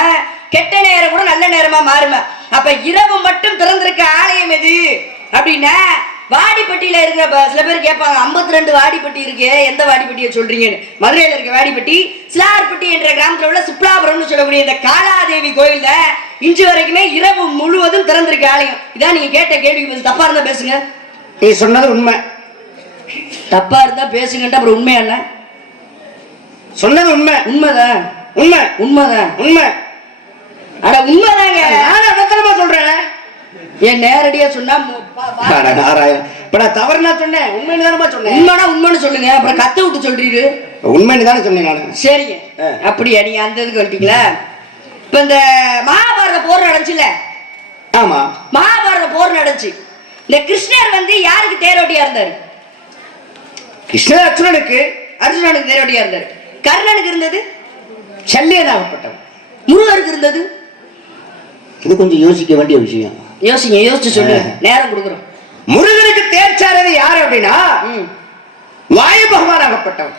கெட்ட நேரம் கூட நல்ல நேரமா மாறுமா? அப்ப இரவு மட்டும் திறந்திருக்க ஆலயம் எது அப்படின்னா வாடிப்பட்டியில இருக்கிற சில பேர் கேட்பாங்க, 52 வாடிப்பட்டி இருக்கு, எந்த வாடிப்பட்டியை சொல்றீங்கன்னு. மதுரையில இருக்க வாடிப்பட்டி, சிலார்பட்டி என்ற கிராமத்துல உள்ள சுப்லாபுரம்னு சொல்லக்கூடிய இந்த காலாதேவி கோயில் தான் இன்று வரைக்குமே இரவு முழுவதும் திறந்திருக்க ஆலயம். இதான் நீங்க கேட்ட கேள்விக்கு தப்பா இருந்தா பேசுங்க. நீ சொன்னது உண்மை. தப்பா இருந்தா பேசுங்கன்ட்டு அப்புறம் உண்மை என்ன? சொன்னது உண்மை. உண்மைதான். உண்மை. உண்மைதான். உண்மை. அட உண்மைதாங்க. நானும் அபத்தமா சொல்றேன். ஏன் நேரடியா சொன்னா இப்ப நான் தவறுனா சொன்னேன், உண்மைன்னு தானமா சொன்னேன். உண்மைனா உண்மைன்னு சொல்லுங்க, அப்புறம் கத்த விட்டு சொல்றீரு. உண்மைன்னு தானே சொன்னேன் நானு. சரிங்க, அப்படியா? நீங்க அந்த இதுக்கு வந்துட்டீங்களா? இப்ப இந்த மகாபாரத போர் நடந்துச்சுல? ஆமா, மகாபாரத போர் நடந்துச்சு. இந்த கிருஷ்ணர் வந்து யாருக்கு தேரோட்டியா இருந்தாரு? கிருஷ்ணர் அர்ஜுனனுக்கு. அர்ஜுனனுக்கு தேரோட்டியா இருந்தாரு. கர்ணனுக்கு இருந்தது சல்லியனாகப்பட்டவன். முருகருக்கு இருந்தது. இது கொஞ்சம் யோசிக்க வேண்டிய விஷயம். யோசிங்க, யோசிச்சு சொல்லுங்க, நேரம் கொடுக்குறோம். முருகனுக்கு தேர்ச்சாரது யாரு அப்படின்னா வாயு பகவான் ஆகப்பட்டவன்.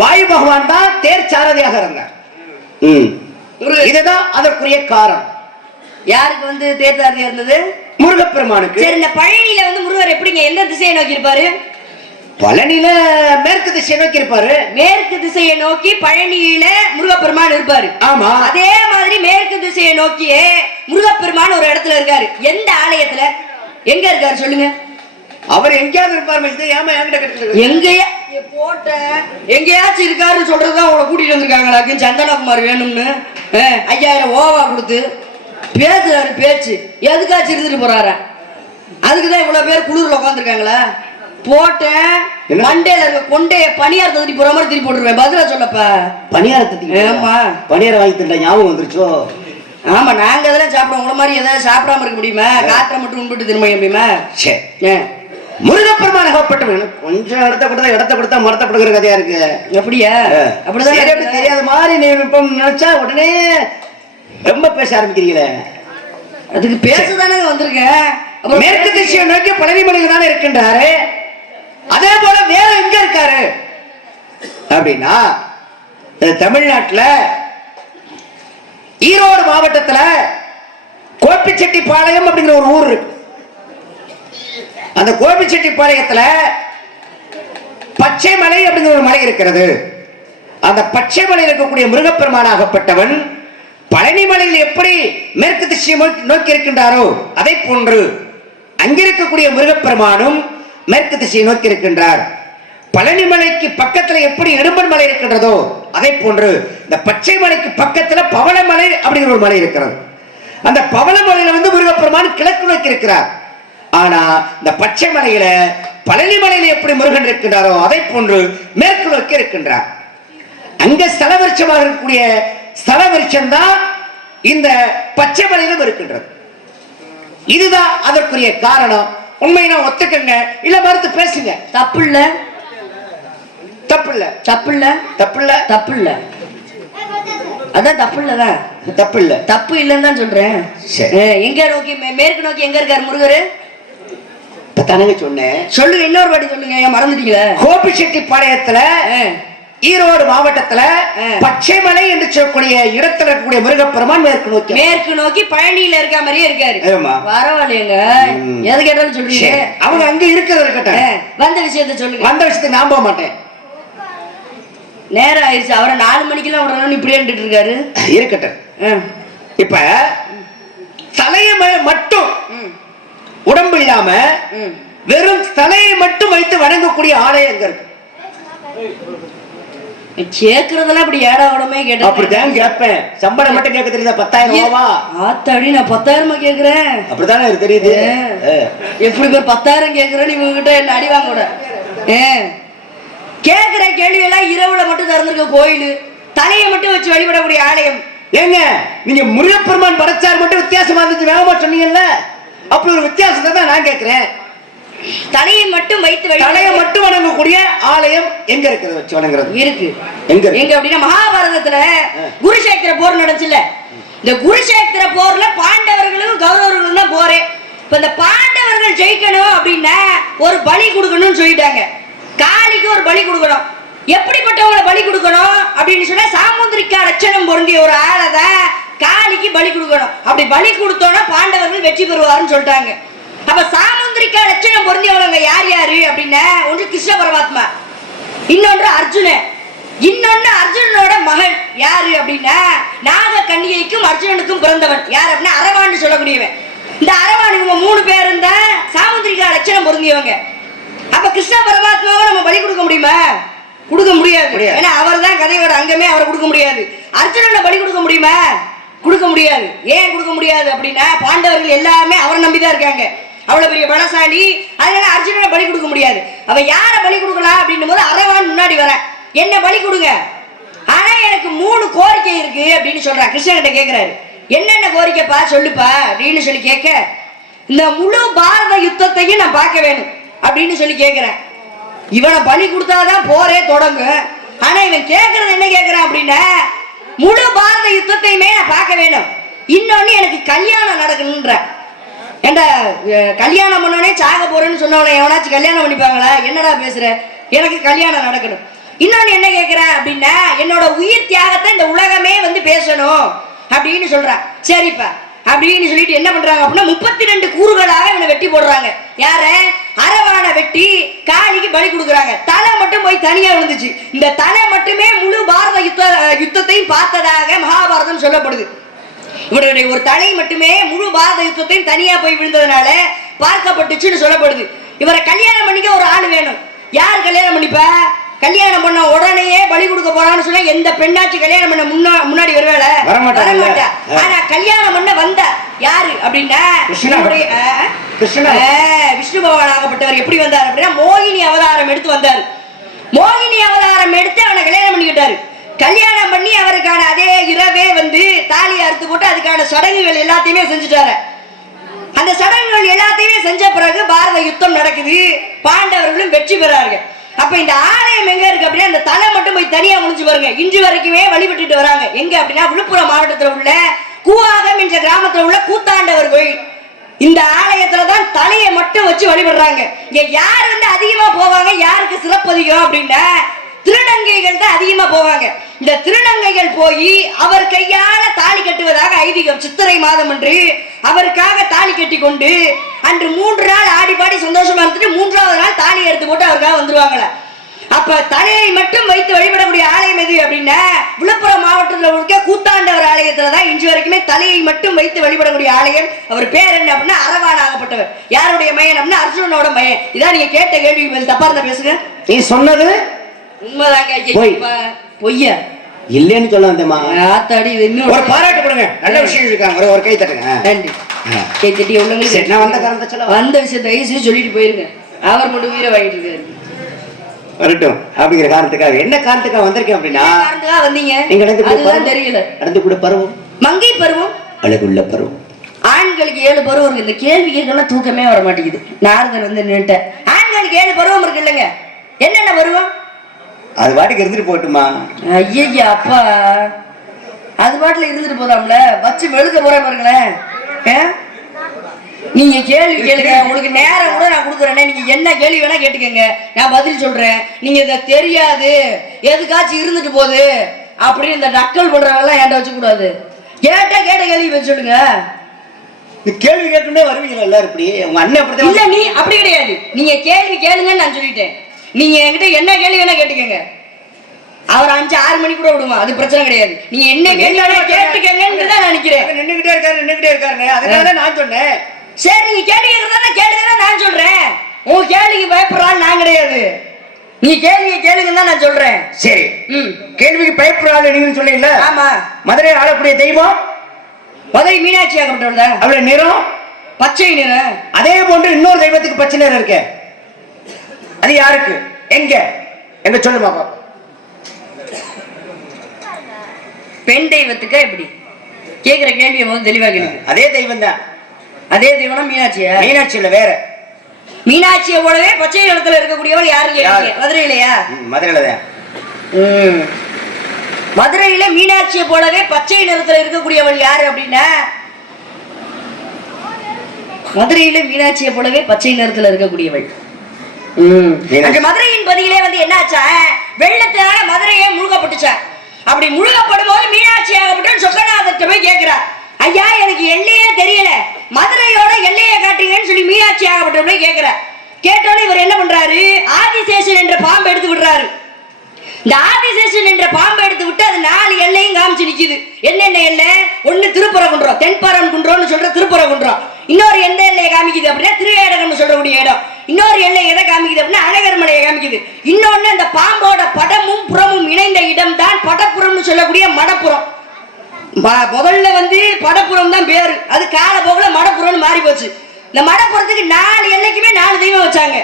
வாயு பகவான் தான் தேர்ச்சாரதியாக இருந்தார். இதுதான் அதற்குரிய காரணம். யாருக்கு வந்து தேர்ச்சாரதியா இருந்தது? முருகப்பெருமானுக்கு. சரி, இந்த பழனியில வந்து முருகர் எப்படிங்க எந்த திசையை நோக்கி இருப்பாரு? பழனியில மேற்கு திசையை நோக்கி இருப்பாரு. மேற்கு திசையை நோக்கி பழனியில முருகப்பெருமான் இருப்பாரு. ஆமா, அதே மாதிரி மேற்கு திசையை நோக்கியே முருகப்பெருமான் ஒரு இடத்துல இருக்காரு. எந்த ஆலயத்துல எங்க இருக்காரு சொல்லுங்க? அவர் எங்கேயாவது இருப்பாரு. எங்கேயா போட்ட எங்கேயாச்சும் இருக்காருன்னு சொல்றதுதான் உங்களை கூட்டிட்டு வந்திருக்காங்களா? சந்தனகுமார் வேணும்னு 5000 ஓவா கொடுத்து பேசுறாரு. பேச்சு எதுக்காச்சும் இருந்துட்டு போறாரா? அதுக்குதான் இவ்வளவு பேர் குளிர்ல உட்காந்துருக்காங்களா? போட்டேன் மண்டையில இருக்க கொண்டைய பணியார தூக்கி போற மாதிரி திருப்பி போட்டுருவேன். பதிலா சொல்லப்பா. பணியாரத்துக்கு? ஆமா, பணியார வாங்கி தின்ன ஞாபகம் வந்துருச்சோ? ஆமா, நாங்க அதெல்லாம் சாப்பிடுவோம். உங்களை மாதிரி ஏதாவது சாப்பிடாம இருக்க முடியுமா? காற்றை மட்டும் உண்பிட்டு திரும்ப முடியுமா? சரி, முருகப்பெருமான் ஆகப்பட்டவன் கொஞ்சம் இடத்த கொடுத்தா மரத்தை கொடுக்குற கதையா இருக்கு. அப்படியா? அப்படிதான் தெரியாத மாதிரி நீ இப்ப நினைச்சா உடனே ரொம்ப பேச ஆரம்பிக்கிறீங்களே. அதுக்கு பேசதானே வந்திருக்கேன். மேற்கு திசையை நோக்கி பழனிமலையில் தானே இருக்கின்றாரு. அதே போல வேற எங்க இருக்காரு அப்படின்னா தமிழ்நாட்டுல ஈரோடு மாவட்டத்துல கோபிச்செட்டிப்பாளையம் அப்படிங்கிற ஒரு ஊர் இருக்கு. அந்த கோபிச்செட்டிப்பாளையத்துல பச்சை மலை அப்படிங்கிற ஒரு மலை இருக்கிறது. அந்த பச்சை மலையில் இருக்கக்கூடிய முருகப்பெருமானாகப்பட்டவன் பழனி மலையில் எப்படி மேற்கு திசையை நோக்கி இருக்கின்றாரோ அதை போன்று அங்கிருக்கக்கூடிய முருகப்பெருமானும் மேற்கு திசையை நோக்கி இருக்கின்றார். பழனி மலைக்கு பக்கத்துல எப்படி இடும்பன் மலை இருக்கின்றதோ அதை போன்று இந்த பச்சை மலைக்கு பக்கத்துல பவளமலை அப்படிங்கிற ஒரு மலை இருக்கிறது. அந்த பவளமலையில வந்து முருகப்பெருமான் கிழக்கு நோக்கி இருக்கிறார். ஆனா இந்த பச்சை மலையில பழனி மலையில எப்படி முருகன் இருக்கின்றாரோ அதை போன்று மேற்கு நோக்கி இருக்கின்றார். அங்க ஸ்தல விருட்சமாக இருக்கக்கூடிய ஸ்தல விருட்சம் தான் இந்த பச்சை மலையிலும் இருக்கின்றது. இதுதான் அதற்குரிய காரணம். உண்மையை ஒத்துக்கங்க, இல்ல மறுத்து பேசுங்க. தப்பு இல்ல, தப்பு இல்ல, தப்பு இல்ல, தப்பு இல்ல, தப்பு இல்ல. அதான் தப்பு இல்லதான். தப்பு இல்ல, தப்பு இல்லன்னு தான் சொல்றேன். எங்க நோக்கி மேற்கு நோக்கி எங்க இருக்காரு முருகரு? தானங்க சொன்னேன். சொல்லுங்க, இன்னொரு வாட்டி சொல்லுங்க, மறந்துட்டீங்களா? கோபிச்செட்டிப்பாளையத்துல ஈரோடு மாவட்டத்துல பச்சைமலை என்று சொல்லக்கூடிய இடத்துல இருக்கக்கூடிய முருகப்பெருமான் மேற்கு நோக்கி பழனியில இருக்க மாதிரியே இருக்காரு. பரவாயில்லைங்க, எது கேட்டாலும் சொல்றீங்க. அவங்க அங்க இருக்கிறது இருக்கட்டும், வந்த விஷயத்த சொல்லுங்க. வந்த விஷயத்துக்கு நான் போக மாட்டேன். நேரம் ஆயிடுச்சு. அவரை 4 மணிக்கெல்லாம் விடணும்னு இப்படியே இருக்காரு. இருக்கட்டும். இப்ப தலையை மட்டும் உடம்பு இல்லாம வெறும் தலையை மட்டும் வைத்து வணங்கக்கூடிய ஆலயம் எங்க இருக்கு? கேக்குறதெல்லாம் அப்படி ஏடா உடமே கேட்டேன். அப்படிதான் கேட்பேன். சம்பளம் மட்டும் கேட்க தெரியுதா? 10,000 ரூபாவா? ஆத்தாடி, நான் 10,000 கேக்குறேன். அப்படித்தானே எனக்கு தெரியுது. எப்படி பேர் 10,000 கேக்குறேன்னு இவங்க கிட்ட என்ன அடி வாங்க கூட. கேக்குற கேள்வி எல்லாம் இரவுல மட்டும் திறந்திருக்க கோயில், தலையை மட்டும் வச்சு வழிபடக்கூடிய ஆலயம். ஏங்க நீங்க முருகப்பெருமான் படைச்சார் மட்டும் வித்தியாசமா இருந்துச்சு வேகமா சொன்னீங்கல்ல, அப்படி ஒரு வித்தியாசத்தை தான் நான் கேட்கிறேன். தலையை மட்டும் வைத்து தலையை மட்டும் வணங்கக்கூடிய ஆலயம் எங்க இருக்குது? வச்சு வணங்குறது இருக்கு. எங்க அப்படின்னா மகாபாரதத்துல குருஷேத்திர போர் நடந்துச்சுல, இந்த குருஷேத்திர போர்ல பாண்டவர்களும் கௌரவர்களும் தான் போரே. இப்ப இந்த பாண்டவர்கள் அர்ஜுனன் ஜெயிக்கணும் அப்படின்னா ஒரு பலி கொடுக்கணும்னு சொல்லிட்டாங்க. காளிக்கு ஒரு பலி கொடுக்கணும். எப்படிப்பட்டவங்களை பலி கொடுக்கணும் அப்படின்னு சொன்னா சாமுந்திரிக்கா லட்சணம் பொருந்திய ஒரு ஆளை தான் காளிக்கு பலி கொடுக்கணும். அப்படி பலி கொடுத்தோன்னா பாண்டவர்கள் வெற்றி பெறுவாருன்னு சொல்லிட்டாங்க. அப்ப சாமுந்திரிக்கா லட்சணம் பொருந்தியவங்க யார் யாரு அப்படின்னா, ஒன்று கிருஷ்ண பரமாத்மா, இன்னொன்று அர்ஜுனன், இன்னொன்னு அர்ஜுனனோட மகன் யாரு அப்படின்னா நாக கன்னிகைக்கும் அர்ஜுனனுக்கும் பிறந்தவன் யார் அப்படின்னா அரவான்னு சொல்லக்கூடியவன். இந்த அரவான் இவங்க 3 பேரும் தான் சாமுந்திரிகா லட்சணம் பொருந்தியவங்க. அப்ப கிருஷ்ண பரமாத்மாவை நம்ம பலி கொடுக்க முடியுமா? கொடுக்க முடியாது. ஏன்னா அவர் தான் கதையோட அங்கமே, அவரை கொடுக்க முடியாது. அர்ஜுனனை பலி கொடுக்க முடியுமா? கொடுக்க முடியாது. ஏன் கொடுக்க முடியாது அப்படின்னா பாண்டவர்கள் எல்லாமே அவரை நம்பிதான் இருக்காங்க. அவ்வளவு பெரிய பலசாலி, அதனால அர்ஜுனனை பலி கொடுக்க முடியாது. அவ யார பலி கொடுக்கலாம் அப்படின்னும் போது அரவான் முன்னாடி வர என்ன பலி கொடுங்க, ஆனா எனக்கு 3 கோரிக்கை இருக்கு அப்படின்னு சொல்றான். கிருஷ்ணன் கிட்ட கேட்கிறாரு, என்னென்ன கோரிக்கைப்பா சொல்லுப்பா அப்படின்னு சொல்லி கேட்க, இந்த முழு பாரத யுத்தத்தையும் நான் பார்க்க வேணும் அப்படின்னு சொல்லி கேட்கிறேன். இவனை பலி கொடுத்தாதான் போரே தொடங்கும். ஆனா இவன் கேட்கறது என்ன கேட்கிறான் அப்படின்னா, முழு பாரத யுத்தத்தையுமே நான் பார்க்க வேணும், இன்னொன்னு எனக்கு கல்யாணம் நடக்கணும்ன்ற. ஏண்டா கல்யாணம் பண்ணோடனே சாக போறேன்னு சொன்னவன எவனாச்சும் கல்யாணம் பண்ணிப்பாங்களா? என்னடா பேசுற, எனக்கு கல்யாணம் நடக்கணும். இன்னொன்னு என்ன கேட்கிறேன் அப்படின்னா, என்னோட உயிர் தியாகத்தை இந்த உலகமே வந்து பேசணும் அப்படின்னு சொல்றான். சரிப்பா அப்படின்னு சொல்லிட்டு என்ன பண்றாங்க அப்படின்னா 32 கூறுகளாக இவனை வெட்டி போடுறாங்க. யார? அரவான வெட்டி காளிக்கு பலி கொடுக்குறாங்க. தலை மட்டும் போய் தனியா விழுந்துச்சு. இந்த தலை மட்டுமே முழு பாரத யுத்தத்தையும் பார்த்ததாக மகாபாரதம் சொல்லப்படுது. இவருடைய ஒரு தலை மட்டுமே முழு பாரத யுத்தத்தையும் தனியா போய் விழுந்ததுனால பார்க்கப்பட்டுச்சுன்னு சொல்லப்படுது. இவரை கல்யாணம் பண்ணிக்க ஒரு ஆள் வேணும். யார் கல்யாணம் பண்ணிப்பா? கல்யாணம் பண்ண உடனேயே பலி கொடுக்க போறான்னு சொன்னா எந்த பெண்ணாச்சு கல்யாணம் பண்ண முன்னாடி வரவேல வரமாட்டா. ஆனா கல்யாணம் பண்ண வந்த யாரு அப்படின்னா விஷ்ணு பகவான் ஆகப்பட்டவர். எப்படி வந்தார் அப்படின்னா மோகினி அவதாரம் எடுத்து வந்தார். மோகினி அவதாரம் எடுத்து அவனை கல்யாணம் பண்ணிக்கிட்டாரு. கல்யாணம் பண்ணி அவருக்கான அதே இரவே வந்து தாலி அறுத்து போட்டு அதுக்கான சடங்குகள் எல்லாத்தையுமே செஞ்சுட்டாரு. அந்த சடங்குகள் எல்லாத்தையுமே செஞ்ச பிறகு பாரத யுத்தம் நடக்குது. பாண்டவர்களும் வெற்றி பெறார்கள். அப்ப இந்த ஆலயம் எங்க இருக்கு அப்படின்னா, அந்த தலை மட்டும் போய் தனியா முடிஞ்சு பாருங்க. இன்று வரைக்குமே வழிபட்டுட்டு வராங்க. எங்க அப்படின்னா விழுப்புரம் மாவட்டத்தில் உள்ள கூவாகம் என்ற கிராமத்தில் உள்ள கூத்தாண்டவர் கோயில். இந்த ஆலயத்துலதான் தலையை மட்டும் வச்சு வழிபடுறாங்க. இங்க யார் வந்து அதிகமா போவாங்க, யாருக்கு சிறப்பு அதிகம் அப்படின்னா திருநங்கைகள் தான் அதிகமா போவாங்க. இந்த திருநங்கைகள் போய் அவர் கையால தாலி கட்டுவதாக ஐதீகம். சித்திரை மாதம் என்று அவருக்காக தாலி கட்டி கொண்டு அன்று 3 நாள் ஆடி பாடி சந்தோஷமா இருந்துட்டு 3ஆவது நாள் தாலி எடுத்து போட்டு அவருக்காக வந்துருவாங்களே. அப்ப தலையை மட்டும் வைத்து வழிபடக்கூடிய ஆலயம் எது அப்படின்னா விழுப்புரம் மாவட்டத்தில் இருக்க கூத்தாண்டவர் ஆலயத்துலதான் இன்று வரைக்குமே தலையை மட்டும் வைத்து வழிபடக்கூடிய ஆலயம். அவர் பேர் என்ன அப்படின்னா அரவான் ஆகப்பட்டவர். யாருடைய மையன் அப்படின்னா அர்ஜுனனோட மையன். இதான் நீங்க கேட்ட கேள்வி. தப்பா இருந்தா பேசுங்க. நீ சொன்னது உண்மைதாங்க. பொய்யா இல்லைன்னு சொல்ல வந்தேமா. ஆத்தாடி இது இன்னும் ஒரு பாராட்டு கொடுங்க. நல்ல விஷயம் இருக்காங்க. ஒரு கை தட்டுங்க. நன்றி. கை தட்டி உள்ளவங்களுக்கு என்ன வந்த காரணத்தை சொல்ல வந்த விஷயத்தை தயவுசெய்து சொல்லிட்டு போயிருங்க. அவர் மட்டும் உயிரை வாங்கிட்டு இருக்காரு. வரட்டும் அப்படிங்கிற காரணத்துக்காக. என்ன காரணத்துக்காக வந்திருக்கேன் அப்படின்னா, காரணத்துக்காக வந்தீங்க நீங்க அதுதான் தெரியல. நடந்து கூட பருவம் மங்கை பருவம் அழகுள்ள பருவம். ஆண்களுக்கு 7 பருவம் இருக்கு. இந்த கேள்வி கேட்கலாம் தூக்கமே வர மாட்டேங்குது. நாரதர் வந்து நின்னுட்டேன். ஆண்களுக்கு 7 பருவம் இருக்கு இல்லைங்க. என்னென்ன பருவம்? அது பாட்டுக்கு இருந்துட்டு போட்டுமா. ஐயா அப்பா, அது பாட்டுல இருந்துட்டு போறாம்ல. வச்சு வெளுக்க போற பாருங்களேன். நீங்க கேள்வி கேளுங்க. உங்களுக்கு நேரம் கூட நான் கொடுக்குறேன். நீங்க என்ன கேள்வி வேணா கேட்டுக்கங்க, நான் பதில் சொல்றேன். நீங்க இத தெரியாது எதுக்காச்சும் இருந்துட்டு போகுது அப்படின்னு இந்த நக்கல் பண்றவெல்லாம் என்கிட்ட வச்சு கூடாது. கேட்ட கேள்வி வச்சு சொல்லுங்க. கேள்வி கேட்கணும்னே வருவீங்களா எல்லாரும்? இப்படி உங்க அண்ணன் அப்படி இல்ல. நீ அப்படி கிடையாது. நீங்க கேள்வி கேளுங்கன்னு நான் சொல்லிட்டேன். நீங்க என்கிட்ட என்ன கேள்வி வேணா கேட்டுக்கங்க. அவர் 5-6 மணி கூட விடுமா, அது பிரச்சனை கிடையாது. நீங்க என்ன கேள்வி கேட்டுக்கங்கன்னு தான் நினைக்கிறேன். நின்னுகிட்டே இருக்காரு அதனால நான் சொன்னேன். சரி, நீங்க கேள்வி கேட்கறதா கேளுங்க நான் சொல்றேன். உங்க கேள்விக்கு பயப்படுறான்னு நான் கிடையாது. நீங்க கேள்வியை கேளுங்கன்னு தான் நான் சொல்றேன். சரி, கேள்விக்கு பயப்படுறாள் நீங்க சொன்னீங்கல்ல. ஆமா. மதுரை ஆளக்கூடிய தெய்வம் மதுரை மீனாட்சி ஆகப்பட்டவள் தான். அவளோட நிறம் பச்சை நிறம். அதே போன்று இன்னொரு தெய்வத்துக்கு பச்சை நிறம் இருக்கு. அது யாருக்கு? எங்க எங்க சொல்லு பாப்பா. பெண் தெய்வத்துக்கு எப்படி கேக்குற கேள்வியை முதல்ல தெளிவா கேளுங்க. அதே தெய்வம் தான். அதே தெய்வம் மீனாட்சியா? மீனாட்சி இல்ல, வேற. மீனாட்சியை போலவே பச்சை நிறத்துல இருக்கக்கூடியவள் யாரு? மதுரையிலயா? மதுரையில தான். மதுரையில மீனாட்சியை போலவே பச்சை நிறத்துல இருக்கக்கூடியவள் யாரு அப்படின்னா மதுரையில மீனாட்சியை போலவே பச்சை நிறத்துல இருக்கக்கூடியவள். அங்க மதுரையின் பதியிலே வந்து என்னாச்சா, வெள்ளத்தினால மதுரையே முழுகப்பட்டுச்சா. அப்படி முழுகப்படும் போது மீனாட்சி ஆகப்பட்டு சொக்கநாதர்கிட்ட போய் கேட்கிறா, ஐயா எனக்கு எல்லையே தெரியல, மதுரையோட எல்லையை காட்டுங்கன்னு சொல்லி மீனாட்சி ஆகப்பட்டு போய் கேட்கிற. கேட்டோட இவர் என்ன பண்றாரு, ஆதிசேஷன் என்ற பாம்பு எடுத்து விடுறாரு. இந்த ஆதிசேஷன் என்ற பாம்பை எடுத்து விட்டு அது 4 எல்லையும் காமிச்சு நிக்குது. என்னென்ன எல்லை? ஒண்ணு திருப்பரங்குன்றம், தென்பரங்குன்றம்னு சொல்ற திருப்பரங்குன்றம். இன்னொரு எந்த எல்லையை காமிக்குது அப்படின்னா திருவேடகம்னு சொல்லக்கூடிய இடம். இன்னொரு எல்லை எதை காமிக்குது அப்படின்னா அழகர் மலையை காமிக்குது. இன்னொன்னு அந்த பாம்போட படமும் புறமும் இணைந்த இடம் தான் படப்புறம்னு சொல்லக்கூடிய மடப்புறம். முதல்ல வந்து படப்புறம் தான் பேரு, அது காலப்போக்குல மடப்புறம்னு மாறி போச்சு. இந்த மடப்புறத்துக்கு 4 எல்லைக்குமே 4 தெய்வம் வச்சாங்க.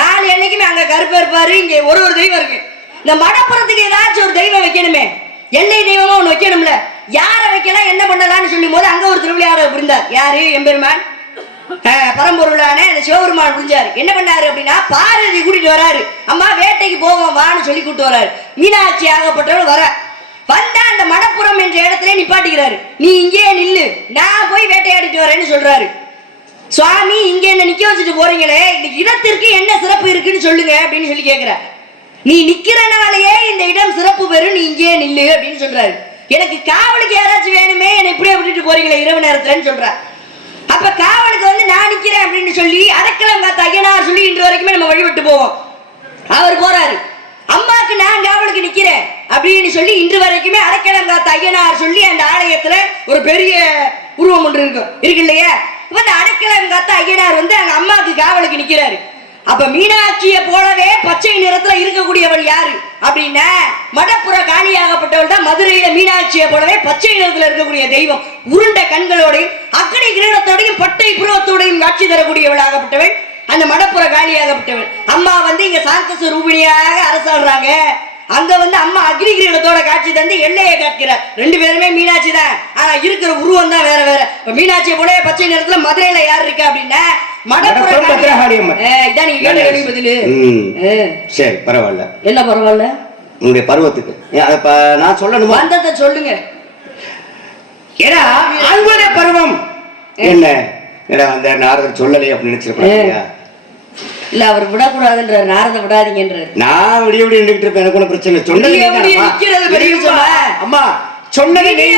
4 எல்லைக்குமே அங்க கருப்பு இருப்பாரு, இங்க ஒரு தெய்வம் இருக்கு. இந்த மடப்புறத்துக்கு ஏதாச்சும் ஒரு தெய்வம் வைக்கணுமே, எல்லை தெய்வமா ஒண்ணு வைக்கணும்ல. யார வைக்கலாம், என்ன பண்ணலாம்னு சொல்லும் போது அங்க ஒரு திருவிளையாடல் புரிந்தார். யாரு? எம்பெருமான் பரம்பொருளான அந்த சிவபெருமான் புரிஞ்சாரு. என்ன பண்ணாரு அப்படின்னா, பார்வதி கூட்டிட்டு வராரு. அம்மா வேட்டைக்கு போவோம் வான்னு சொல்லி கூட்டு வராரு. மீனாட்சி ஆகப்பட்டவள் வர வந்தா அந்த மடப்புறம் என்ற இடத்துல நிப்பாட்டிக்கிறாரு. நீ இங்கே நில்லு, நான் போய் வேட்டையாடிட்டு வரேன்னு சொல்றாரு. சுவாமி இங்க என்ன நிக்க வச்சுட்டு போறீங்களே, இந்த இடத்திற்கு என்ன சிறப்பு இருக்குன்னு சொல்லுங்க அப்படின்னு சொல்லி கேட்கிற. நீ நிக்கிறனாலேயே இந்த இடம் சிறப்பு பெறும், நீ இங்கே நில்லு அப்படின்னு சொல்றாரு. எனக்கு காவலுக்கு யாராச்சும் வேணுமே, என்னை இப்படியே விட்டுட்டு போறீங்களே இரவு நேரத்துலன்னு சொல்ற. அப்ப காவலுக்கு வந்து நான் நிக்கிறேன் அப்படின்னு சொல்லி அடக்கலாம் காத்த ஐயனார் சொல்லி இன்று வரைக்குமே நம்ம வழிபட்டு போவோம். அவர் போறாரு, அம்மாக்கு நான் காவலுக்கு நிக்கிறேன் அப்படின்னு சொல்லி இன்று வரைக்குமே அடக்கலாம் காத்த ஐயனார் சொல்லி அந்த ஆலயத்துல ஒரு பெரிய உருவம் ஒன்று இருக்கு இல்லையா. இந்த அடக்கலாம் காத்த ஐயனார் வந்து அங்க அம்மாக்கு காவலுக்கு நிக்கிறாரு. அப்ப மீனாட்சியை போலவே பச்சை நிறத்துல இருக்கக்கூடியவள் யாரு அப்படின்னா மடப்புற காளியாகப்பட்டவள் தான். மதுரையில மீனாட்சியை போலவே பச்சை நிறத்துல இருக்கக்கூடிய தெய்வம், உருண்ட கண்களோடையும் அக்கடி கிரீடத்தோடையும் பட்டை புருவத்தோடையும் காட்சி தரக்கூடியவள் ஆகப்பட்டவள் அந்த மடப்புற காளியாகப்பட்டவள். அம்மா வந்து இங்க சாந்த ரூபிணியாக அரசாடுறாங்க, அங்க வந்து அம்மா அக்னி கிரீடத்தோட காட்சி தந்து எல்லையை காட்கிறார். 2 பேருமே மீனாட்சி தான், ஆனா இருக்கிற உருவம் தான் வேற வேற. மீனாட்சியை போலவே பச்சை நிறத்துல மதுரையில யார் இருக்கா அப்படின்னா மடப்புறம் பத்திரகாளி அம்மன். இதான் நீங்க கேட்ட கேள்வி பதிலு. சரி பரவாயில்ல. என்ன பரவாயில்ல? உங்களுடைய பருவத்துக்கு நான் சொல்லணுமா? வந்ததை சொல்லுங்க. ஏன்னா ஆழ்வார பருவம் என்ன அந்த நாரதர் சொல்லலை அப்படின்னு நினைச்சிருப்பாங்க. இல்ல அவர் விடக்கூடாதுன்ற, நாரத விடாதீங்கன்ற. நான் விடிய விடிய நின்றுட்டு இருப்பேன், எனக்கு ஒன்றும் பிரச்சனை. சொன்னது அம்மா சொன்னது நீங்க,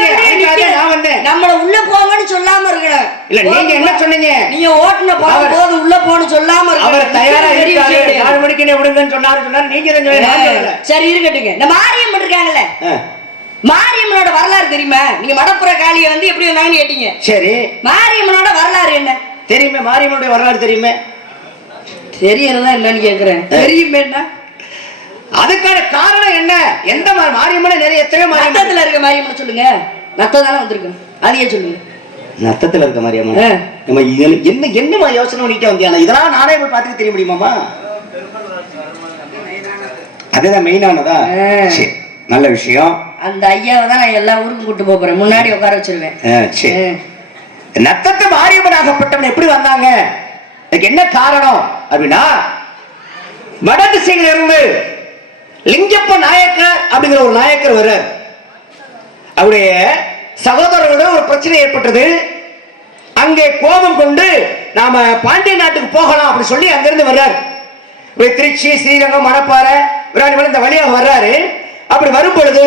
நான் வந்தேன். நம்மள உள்ள போங்கன்னு சொல்லாம இருக்கணும். இல்ல நீங்க என்ன சொன்னீங்க, நீங்க ஓட்டுன போது உள்ள போன்னு சொல்லாம இருக்கணும். அவர் தயாரா இருக்காரு, 4 மணிக்கு விடுங்கன்னு சொன்னாரு. நீங்க சொன்னீங்க. சரி இருக்கட்டுங்க. இந்த மாரியம்மன் இருக்காங்கல்ல, மாரியம்மனோட வரலாறு தெரியுமா? நீங்க மடப்புற காளியை வந்து எப்படி வந்தாங்கன்னு கேட்டீங்க. சரி, மாரியம்மனோட வரலாறு என்ன தெரியுமே? மாரியம்மனுடைய வரலாறு தெரியுமே? தெரியறதா என்னன்னு கேக்குறேன். தெரியுமே, அதுக்கான காரணம் என்ன? எந்த மாரியம்மனை நிறைய எத்தனை நத்தத்துல இருக்க மாரியம்மன் சொல்லுங்க. நத்ததானே வந்திருக்கு, அதையே சொல்லுங்க. நத்தத்துல இருக்க மாரியம்மன் என்ன என்னமா யோசனை பண்ணிட்டு வந்தியா? இதெல்லாம் நானே போய் பார்த்துட்டு தெரிய முடியுமாமா? அதுதான் மெயினானதா. சரி, நல்ல விஷயம். அந்த ஐயாவை தான் நான் எல்லா ஊருக்கும் கூட்டு போறேன், முன்னாடி உட்கார வச்சிருவேன். சரி, நத்தத்து மாரியம்மனாகப்பட்டவன் எப்படி வந்தாங்க, அதுக்கு என்ன காரணம் அப்படின்னா, வடதிசையில இருந்து லிங்கப்ப நாயக்கர் அப்படிங்கிற ஒரு நாயக்கர் வர்றார். அவருடைய சகோதரர்களோட ஒரு பிரச்சனை ஏற்பட்டது. அங்கே கோபம் கொண்டு நாம பாண்டிய நாட்டுக்கு போகலாம் அப்படி சொல்லி அங்கிருந்து வர்றார். திருச்சி, ஸ்ரீரங்கம், மணப்பாறை, விராலிமலை இந்த வழியாக வர்றாரு. அப்படி வரும் பொழுது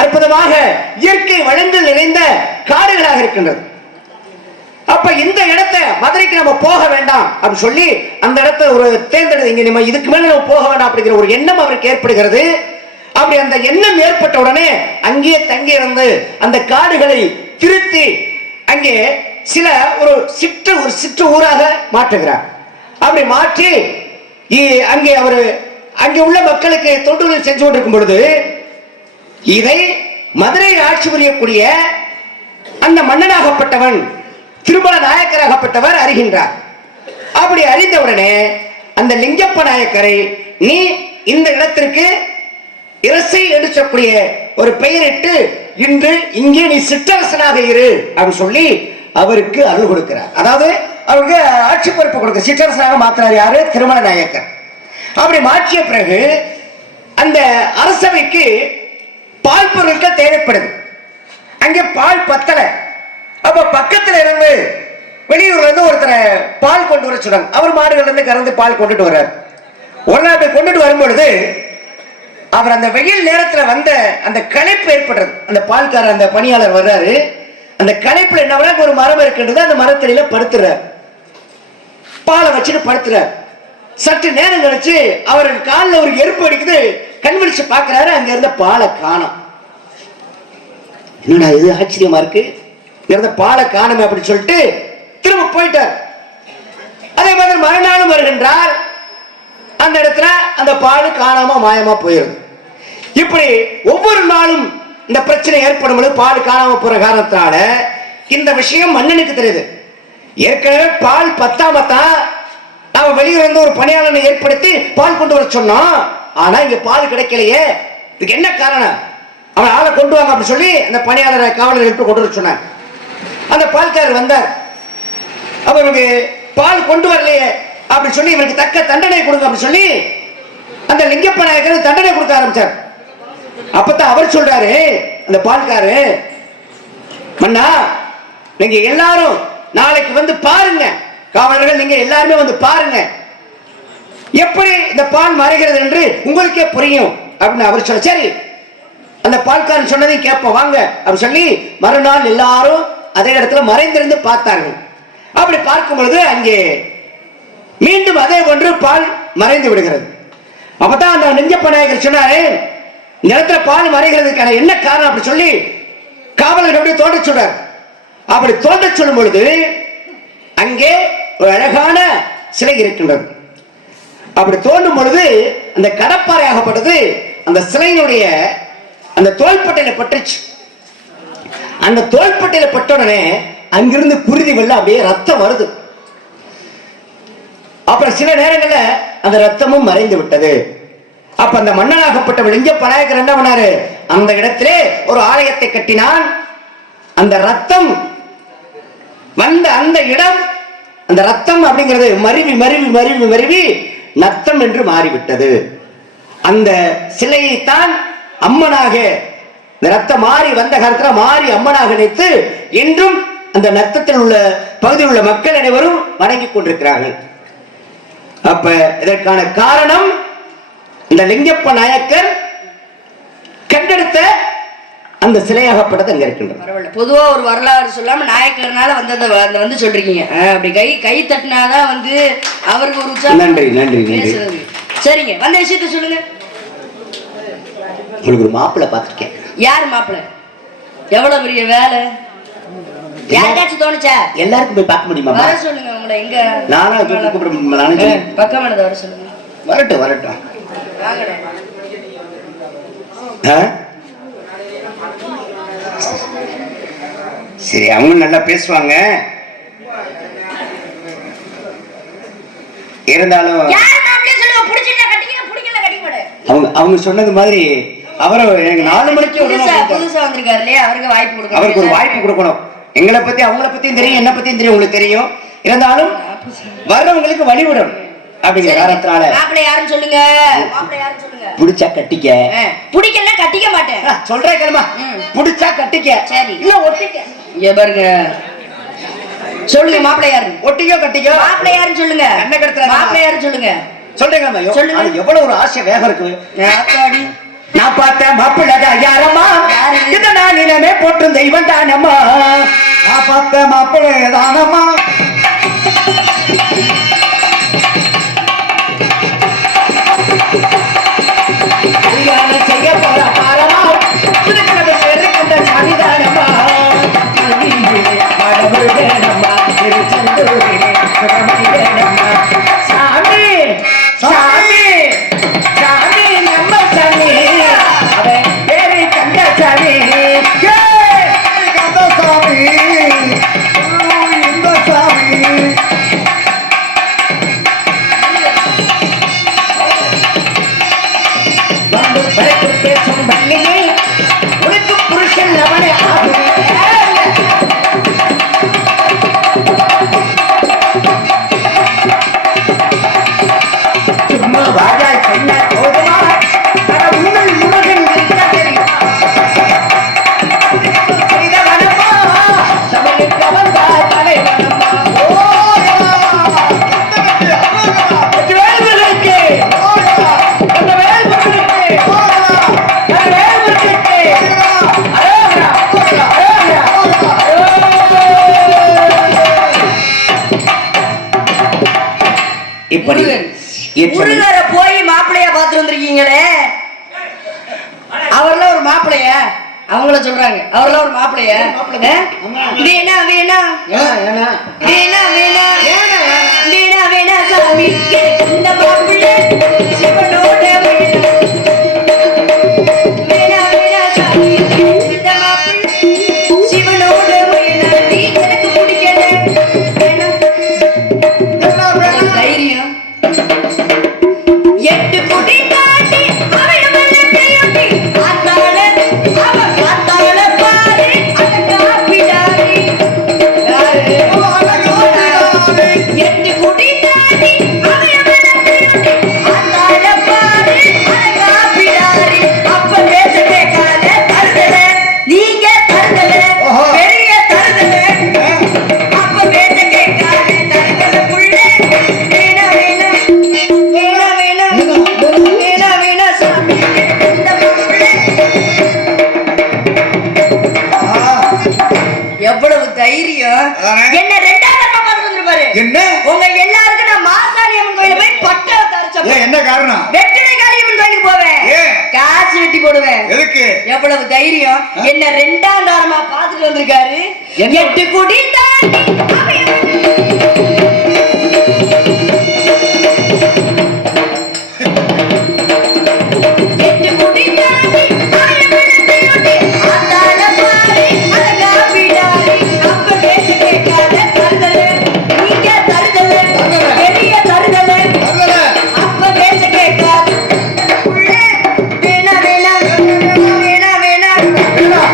அற்புதமாக இயற்கை வளங்கள் நிறைந்த காடுகளாக இருக்கின்றது. அப்ப இந்த இடத்தை மதுரைக்கு நம்ம போக வேண்டாம் அப்படின்னு சொல்லி அந்த இடத்தை ஒரு தேர்ந்தெடுத்து, இங்க நம்ம இதுக்கு மேல நம்ம போக வேண்டாம் அப்படிங்கிற ஒரு எண்ணம் அவருக்கு ஏற்படுகிறது. அப்படி அந்த எண்ணம் ஏற்பட்ட உடனே அங்கேயே தங்கி இருந்து அந்த காடுகளை திருத்தி அங்கே சில ஒரு சிற்று ஊராக மாற்றுகிறார். அப்படி மாற்றி அங்கே அவரு அங்கே உள்ள மக்களுக்கு தொண்டுகள் செஞ்சு கொண்டிருக்கும் பொழுது இதை மதுரை ஆட்சி புரியக்கூடிய அந்த மன்னனாகப்பட்டவன் திருமல நாயக்கராகப்பட்டவர் அறிகின்றார். அப்படி அறிந்தவுடனே அந்த லிங்கப்ப நாயக்கரை, நீ இந்த இடத்திற்கு இரசை எடுக்கக்கூடிய ஒரு பெயரிட்டு இன்று இங்கே நீ சிற்றரசனாக இரு அப்படின்னு சொல்லி அவருக்கு அருள் கொடுக்கிறார். அதாவது அவருக்கு ஆட்சி பொறுப்பு கொடுக்க சிற்றரசனாக மாத்தினார். யாரு? திருமல நாயக்கர். அப்படி மாற்றிய பிறகு அந்த அரசவைக்கு பால் பொருட்கள் தேவைப்படுது. அங்கே பால் பத்தல. அப்ப பக்கத்துல இருந்து வெளியூர்ல இருந்து ஒருத்தரை பால் கொண்டு வர சொன்னாங்க. அவர் மாடுகள்ல இருந்து கறந்து பால் கொண்டுட்டு வர்றார். ஒரு நாள் போய் கொண்டுட்டு வரும்பொழுது அவர் அந்த வெயில் நேரத்துல வந்த அந்த களைப்பு ஏற்படுறது. அந்த பால்காரர் அந்த பணியாளர் வர்றாரு. அந்த களைப்புல என்ன பண்ண, ஒரு மரம் இருக்கின்றது, அந்த மரத்தடியில படுத்துறார். பாலை வச்சுட்டு படுத்துறார். சற்று நேரம் கழிச்சு அவருக்கு காலில் ஒரு எறும்பு அடிக்குது. கண் விழிச்சு பாக்குறாரு, அங்க இருந்த பாலை காணோம். என்னடா இது ஆச்சரியமா இருக்கு, இருந்த பாலை காணுமே அப்படின்னு சொல்லிட்டு திரும்ப போயிட்டார். அதே மாதிரி மறுநாளும் வருகின்றார். அந்த இடத்துல அந்த பால் காணாம மாயமா போயிருது. இப்படி ஒவ்வொரு நாளும் இந்த பிரச்சனை ஏற்படும் பொழுது பால் காணாம போற காரணத்தினால இந்த விஷயம் மன்னனுக்கு தெரியுது. ஏற்கனவே பால் பத்தாமத்தான் நாம வெளியூர் வந்து ஒரு பணியாளனை ஏற்படுத்தி பால் கொண்டு வர சொன்னோம். ஆனா இங்க பால் கிடைக்கலையே, இதுக்கு என்ன காரணம்? அவன் ஆளை கொண்டு வாங்க அப்படின்னு சொல்லி அந்த பணியாளரை காவலர்கள் கொண்டு வர சொன்னாங்க. அந்த பால்காரர் வந்தார். அவருக்கு பால் கொண்டு வரலையே அப்படின்னு சொல்லி இவருக்கு தக்க தண்டனை கொடுங்க அப்படின்னு சொல்லி அந்த லிங்கப்ப நாயக்கர் தண்டனை கொடுக்க ஆரம்பிச்சார். அப்பதான் அவர் சொல்றாரு, அந்த பால்காரு, மன்னா நீங்க எல்லாரும் நாளைக்கு வந்து பாருங்க, காவலர்கள் நீங்க எல்லாருமே வந்து பாருங்க, எப்படி இந்த பால் மறைகிறது என்று உங்களுக்கே புரியும் அப்படின்னு அவர் சொல்ல. சரி, அந்த பால்காரன் சொன்னதையும் கேட்போம் வாங்க அப்படின்னு சொல்லி மறுநாள் எல்லாரும் அதே இடத்துல மறைந்திருந்து பார்த்தார்கள். அப்படி பார்க்கும் பொழுது அங்கே மீண்டும் அதே ஒன்று பால் மறைந்து விடுகிறது. அப்பதான் அந்த லிங்கப்ப நாயகர் சொன்னாரு, இந்த இடத்துல பால் மறைகிறதுக்கான என்ன காரணம் அப்படி சொல்லி காவலர்கள் தோண்ட சொல்றார். அப்படி தோண்ட சொல்லும் பொழுது அங்கே ஒரு அழகான சிலை இருக்கின்றது. அப்படி தோண்டும் பொழுது அந்த கடப்பாறை ஆகப்பட்டது அந்த சிலையினுடைய அந்த தோள்பட்டையில பட்டுச்சு. அந்த தோள்பட்டையில பட்ட உடனே அங்கிருந்து குருதி வெள்ள அப்படியே ரத்தம் வருது. அப்புறம் சில நேரங்கள்ல அந்த ரத்தமும் மறைந்து விட்டது. அப்ப அந்த மன்னனாகப்பட்ட லிங்கப்ப நாயக்கர் என்ன பண்ணாரு, அந்த இடத்திலே ஒரு ஆலயத்தை கட்டினான். அந்த ரத்தம் வந்த அந்த இடம், அந்த ரத்தம் அப்படிங்கிறது மருவி மருவி மருவி மருவி நத்தம் என்று மாறிவிட்டது. அந்த சிலையைத்தான் அம்மனாக, இந்த ரத்தம் மாறி வந்த காலத்தில் மாறி அம்மனாக நினைத்து இன்றும் அந்த நத்தத்தில் உள்ள பகுதியில் உள்ள மக்கள் அனைவரும் வணங்கிக் கொண்டிருக்கிறார்கள். அப்ப இதற்கான காரணம் இந்த லிங்கப்ப நாயக்கர் கண்டெடுத்த அந்த சிலையாகப்பட்டது அங்க இருக்கின்றது. பொதுவா ஒரு வரலாறு சொல்லாம நாயக்கர்னால வந்து சொல்றீங்க. அப்படி கை தட்டினாதான் வந்து அவருக்கு ஒரு உற்சாகம். நன்றி நன்றி நன்றி. சரிங்க, வந்த விஷயத்த சொல்லுங்க. உங்களுக்கு ஒரு மாப்பிள்ளை பார்த்திருக்கேன். யார் மாப்பிள்ளை? எவ்வளவு பெரிய வேலை? யாருக்காச்சும் தோணுச்சா? எல்லாருக்கும் போய் பார்க்க முடியுமா? வர சொல்லுங்க. உங்களை எங்க நானா கூப்பிடுறேன். பக்கமானதை வர சொல்லுங்க. வரட்டும் வரட்டும். சரி, அவங்க நல்லா பேசுவாங்க. இருந்தாலும் அவங்க சொன்னது மாதிரி அவரை எனக்கு 4 மணிக்கு புதுசா வந்திருக்காரு இல்லையா, அவருக்கு வாய்ப்பு கொடுக்கணும். அவருக்கு ஒரு வாய்ப்பு கொடுக்கணும். எங்களை பத்தி அவங்கள பத்தியும் தெரியும், என்ன பத்தியும் தெரியும், உங்களுக்கு தெரியும். இருந்தாலும் வர்றவங்களுக்கு வழிவிடணும் அப்படிங்கிற காரணத்தினால மாப்பிள்ளை யாருன்னு சொல்லுங்க. மாப்பிள்ளை யாருன்னு சொல்லுங்க. புடிச்சா கட்டிக்க. பிடிக்கல கட்டிக்க மாட்டேன். சொல்றேன் கேளுமா. புடிச்சா கட்டிக்க, சரி இல்ல ஒட்டிக்க. இங்க பாருங்க, சொல்லுங்க மாப்பிள்ளை யாரு? ஒட்டிக்கோ கட்டிக்கோ. மாப்பிள்ளை யாருன்னு சொல்லுங்க. என்ன கடத்துல மாப்பிள்ளை யாருன்னு சொல்லுங்க. சொல்றேங்க. சொல்லுங்க. எவ்வளவு ஒரு ஆசை வேகம் இருக்கு. நான் பார்த்தேன் மாப்பிள்ளை யாரம்மா, இத நான் நிலமே போட்டு தெய்வம் தானம்மா. நான் பார்த்தேன் மாப்பிள்ளை தானம்மா. கல்யாணம் செய்ய போற பாரமா, இருக்கின்ற சாதிதானம்மா. மடவர் வேணம்மா, திருச்செந்தூரிலே சுடமணி வேணம்மா. சாமி சாமி சாமி நம்ம சாமி, அவன் பேரு கந்தசாமி. கந்தசாமி இந்த சாமி இப்படி முருகன். ஏற்ற முருகரை போய் மாப்பிள்ளையா பார்த்து வந்திருக்கீங்களே, அவர்லாம் ஒரு மாப்பிள்ளையா? அவங்கள சொல்றாங்க, அவர்லாம் ஒரு மாப்பிள்ளையா? வேணா வேணா வேணா வேணா வேணா வேணா சாமி இந்த மாப்பிள்ளை சிவனோட வேணா வேணா சாமி இந்த மாப்பிள்ளை சிவனோட முயலாடி எனக்கு பிடிக்கல. தைரியம் எட்டு குடி தாண்டி அவன் வெள்ளத்தையொட்டி ஆத்தாள அவன் காத்தாள பாரு அழகாப்பிடாரி. எட்டு குடி தாண்டி அவன் வெள்ளத்தையொட்டி ஆத்தாள பாரு அழகாப்பிடாரி. அப்ப பேச கேட்காத தருதல நீங்க தருதல பெரிய தருதல. அப்ப பேச கேட்காத தருதல புள்ள வேணா வேணா வேணா வேணா வேணா வேணா சாமி இந்த மாப்பிள்ளை. எவ்வளவு தைரியம்! என்ன ரெண்டாவது பார்த்து வந்துருப்பாரு. என்ன உங்க எல்லாருக்கும் நான் மாசாணி அம்மன் கோயில போய் பட்டை தரிச்சேன். ஏன் என்ன காரணம்? வெற்றிலை காளியம்மன் கோயிலுக்கு போவேன், ஏன்? காசு வெட்டி போடுவேன். எதுக்கு? எவ்வளவு தைரியம்! என்ன ரெண்டாம் தாரமா பாத்துட்டு வந்திருக்காரு. எட்டு குடி தாண்டி எட்டு குடி தாண்டி அவன் வெள்ளத்தையொட்டி ஆத்தாள பாரு அழகாப்பிடாரி. அப்ப பேச கேட்காத தருதல நீங்க தருதல பெரிய தருதல. வரல. அப்ப பேச கேட்காத புள்ள வேணா வேணா வேணா வேணா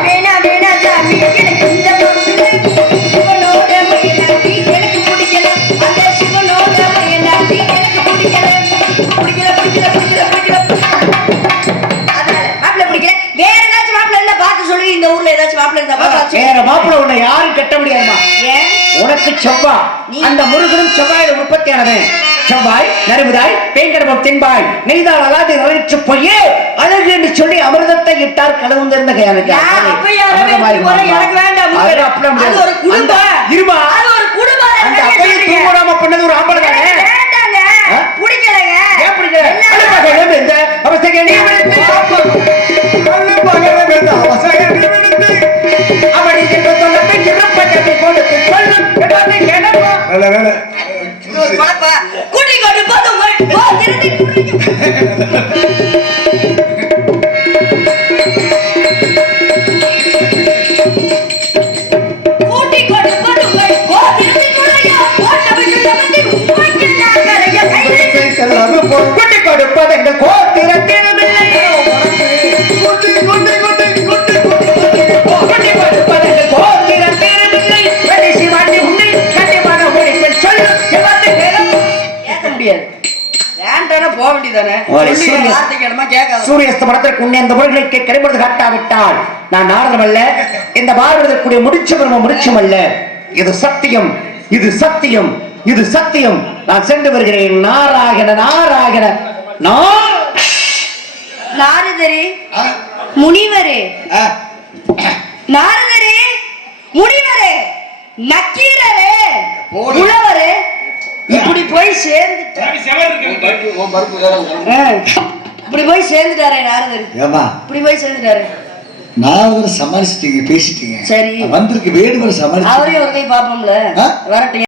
வேணா வேணா சாமி எனக்கு இந்த பொண்ணு சிவனோட முயலாட்டி எனக்கு பிடிக்கல. அந்த சிவனோட முயலாட்டி எனக்கு பிடிக்கல பிடிக்கல பிடிக்கல பிடிக்கல பிடிக்கல. அதனால மாப்பிள்ளை பிடிக்கல. வேற ஏதாச்சும் மாப்பிள்ளை இருந்தா பார்த்து சொல்லி, இந்த ஊர்ல ஏதாச்சும் மாப்பிள்ளை இருந்தா பார்த்து. வேற மாப்பிள்ள உன்னை யாரும் கட்ட முடியாதுமா. ஏன்? உனக்கு செவ்வாய், அந்த முருகனும் செவ்வாயில உற்பத்தியானவன். செவ்வாய் நறுமுதாய் பேங்கடமும் தின்பாய் நெய்தால் அல்லாது நிறைச்சு போயே அழகு என்று சொல்லி அமிர்தத்தை இட்டார் கடவுந்திருந்த கையாளுக்கு. நான் அப்பையாவே எடுத்துட்டு போறேன், எனக்கு வேண்டாம் முருகன். அது ஒரு குடும்பம். இருமா அது ஒரு குடும்பம். அந்த அப்பையை தூங்காம பண்ணது ஒரு ஆம்பளை தானே. வேண்டாங்க, பிடிக்கலங்க. ஏன் பிடிக்கல? அழுப்பாக இந்த அவஸ்தைக்கு நீ விடுத்து அவனை என்று சொல்லத்தை இருப்பட்டத்தை கொடுத்து சொல்லும் இடத்தை எனப்பா. நல்ல வேலை. ஒரு குழப்பா. கூட்டி கொண்டு போது உங்கள் போ, திருத்தி கூட்டிட்டு. கூட்டி கொண்டு போது உங்கள் போ, திருத்தி கூடையா. போட்டவன் வந்து உங்களுக்கு நான் கரைய கையில் குட்டி கொடுப்பது எங்கள் கோத்திரத்தினமில்லை. குட்டி குட்டி குட்டி குட்டி குட்டி கொடுப்பது எங்கள் கோத்திரத்தினமில்லை. கடைசி வாட்டி உன்னை கண்டிப்பான முடிப்பில் சொல்லும் எல்லாத்தையும் கேட்க முடியாது. வேண்டானா போக வேண்டியதானே. வார்த்தைக்கு இடமா கேட்காத. சூரியஸ்தமனத்திற்கு உன்னை அந்த முறைகளுக்கு கிடைப்பது காட்டாவிட்டால் நான் நாரதம் அல்ல, இந்த பாரதக்கூடிய முடிச்சு பிரம்ம முடிச்சும் அல்ல. இது சத்தியம், இது சத்தியம், இது சத்தியம். நான் சென்று வருகிறேன். நாராயண நாராயண நாரதரே முனிவரே நாரதரே முனிவரே நக்கீரரே உழவரே இப்படி போய் சேர்ந்து இப்படி போய் சேர்ந்துட்டாரே நாரதர். ஏமா இப்படி போய் சேர்ந்துட்டாரு. நாரதர் சமாளிச்சிட்டீங்க, பேசிட்டீங்க. சரி. வந்திருக்கு வேடுவர் சமாளிச்சு அவரே ஒரு கை பாப்போம்ல. ஆ? வரட்டும்.